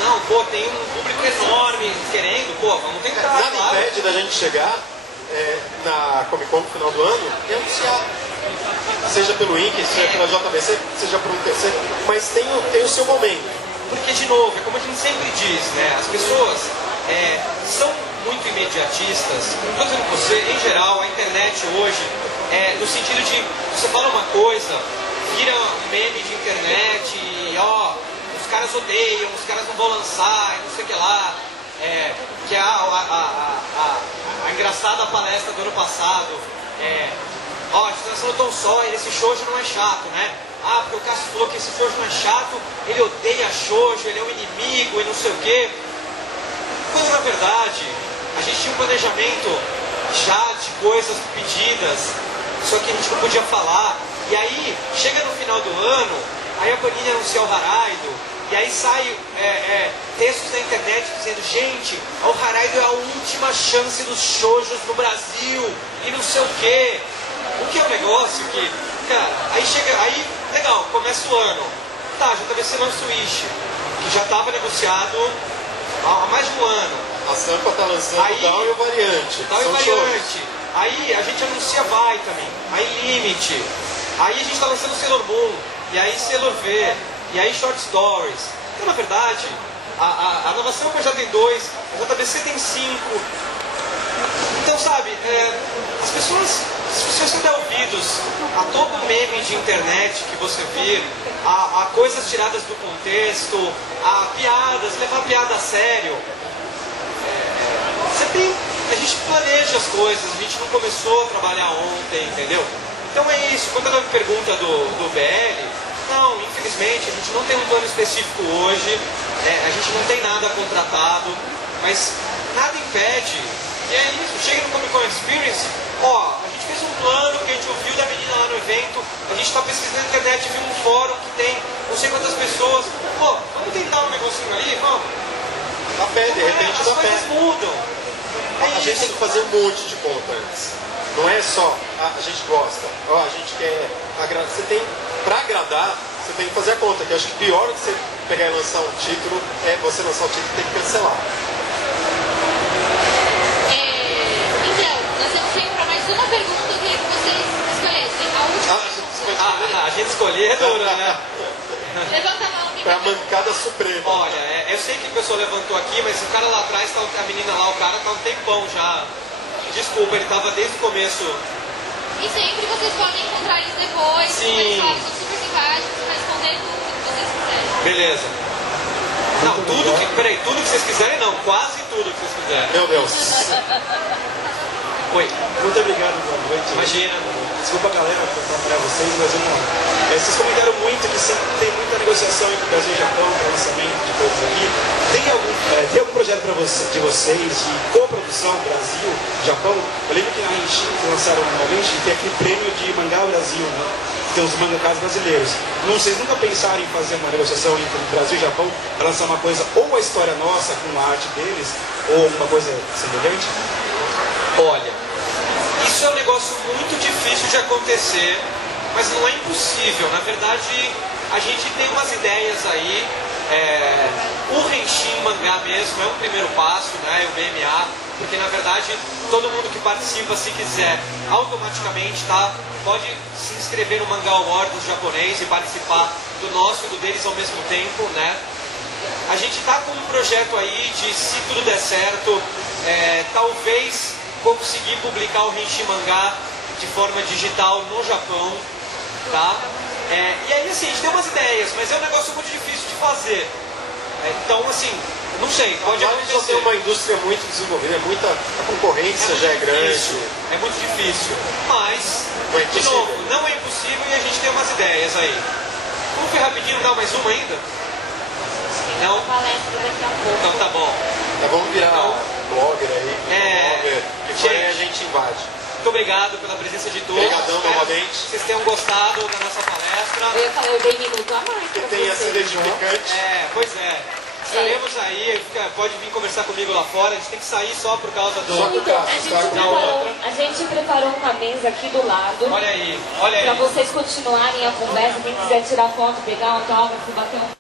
tem um público enorme querendo, vamos tentar. Nada claro. impede da gente chegar na Comic Con no final do ano e anunciar. Seja pelo Inc, seja pela JBC, seja por um terceiro, mas tem o seu momento. Porque, de novo, é como a gente sempre diz, né? As pessoas são muito imediatistas. Estou dizendo com você, em geral, a internet hoje, no sentido de você fala uma coisa, vira um meme de internet e os caras odeiam, os caras não vão lançar, e não sei o que lá. Que é a engraçada palestra do ano passado. A gente está lançando o Tom Sawyer, esse shoujo não é chato, né? Porque o Cássio falou que esse shoujo não é chato, ele odeia shoujo, ele é um inimigo e não sei o quê. Quando na verdade a gente tinha um planejamento já de coisas pedidas, só que a gente não podia falar. E aí, chega no final do ano, aí a Panini anuncia o Haraido, e aí sai textos na internet dizendo, gente, o Haraido é a última chance dos shoujos no Brasil, e não sei o quê. O que é um negócio que, cara, aí legal, começa o ano. Tá, JBC lança o Ishi, que já estava negociado há mais de um ano. A Sampa tá lançando o Down e o Variante. Down e o Variante. Aí a gente anuncia Vitamin, aí Limit, aí a gente está lançando Sailor Moon, e aí Sailor V, e aí Short Stories. Então, na verdade, a nova Sampa já tem 2, a JBC tem 5. Então, sabe, as pessoas, se você der ouvidos a todo meme de internet que você vir, a coisas tiradas do contexto, a piadas, levar piada a sério, a gente planeja as coisas, a gente não começou a trabalhar ontem, entendeu? Então é isso, quando ela me pergunta do BL, não, infelizmente, a gente não tem um plano específico hoje, a gente não tem nada contratado, mas nada impede. E é isso, chega no Comic Con Experience, a gente fez um plano que a gente ouviu da menina lá no evento, a gente está pesquisando na internet, viu um fórum que tem não sei quantas pessoas, vamos tentar um negocinho ali, vamos? Dá pé, de repente dá pé. As coisas mudam. A gente tem que fazer um monte de conta antes. Não é só, a gente gosta, a gente quer agradar. Você tem, pra agradar, você tem que fazer a conta, que eu acho que pior do que você pegar e lançar um título é você lançar o título e ter que cancelar. Nós temos tempo para mais uma pergunta, eu queria que vocês escolhessem. A última. A gente escolher é dura, né? Levanta a mão. É a mancada suprema. Olha, eu sei que a pessoa levantou aqui, mas o cara lá atrás, a menina lá, o cara tá um tempão já. Desculpa, ele tava desde o começo. E sempre vocês podem encontrar eles depois. Sim. Eles falam, são super simpáticos para responder tudo que vocês quiserem. Beleza. Não, tudo que vocês quiserem não, quase tudo que vocês quiserem. Meu Deus. Oi. Muito obrigado, boa noite. Imagina. Desculpa, galera, por atrapalhar vocês, mas eu não. Vocês comentaram muito que sempre tem muita negociação entre o Brasil e o Japão para lançamento de coisas aqui. Tem algum projeto de vocês de coprodução Brasil, Japão? Eu lembro que na Henshin, que lançaram anualmente, tem aquele prêmio de mangá Brasil, né? Tem os mangakás brasileiros. Vocês nunca pensaram em fazer uma negociação entre o Brasil e o Japão para lançar uma coisa, ou a história nossa com a arte deles, ou uma coisa semelhante? Olha, isso é um negócio muito difícil de acontecer, mas não é impossível. Na verdade, A gente tem umas ideias aí, o Henshin Mangá mesmo é um primeiro passo, né, o BMA, porque na verdade todo mundo que participa, se quiser, automaticamente pode se inscrever no Mangá Awards japonês e participar do nosso e do deles ao mesmo tempo, né? A gente está com um projeto aí de, se tudo der certo, talvez conseguir publicar o Henshin Mangá de forma digital no Japão, tá? E aí assim, a gente tem umas ideias, mas é um negócio muito difícil de fazer. Então assim, não sei, pode acontecer. Já tem uma indústria muito desenvolvida, a concorrência já é grande. É muito difícil, mas, de novo, não é impossível e a gente tem umas ideias aí. Vamos ver rapidinho, dar mais uma ainda? Não? Palestra daqui a pouco. Então tá bom. Vamos virar blogger aí, blogger, que aí a gente invade. Muito obrigado pela presença de todos. Obrigadão novamente. Vocês tenham gostado da nossa palestra. Eu ia falar, eu dei minuto a mais. Que tenha sido edificante. Pois é. Estaremos aí, pode vir conversar comigo lá fora, a gente tem que sair só por causa do... Então, a gente preparou uma mesa aqui do lado. Olha aí, olha aí. Para vocês continuarem a conversa, quem quiser tirar foto, pegar um autógrafo, bater um...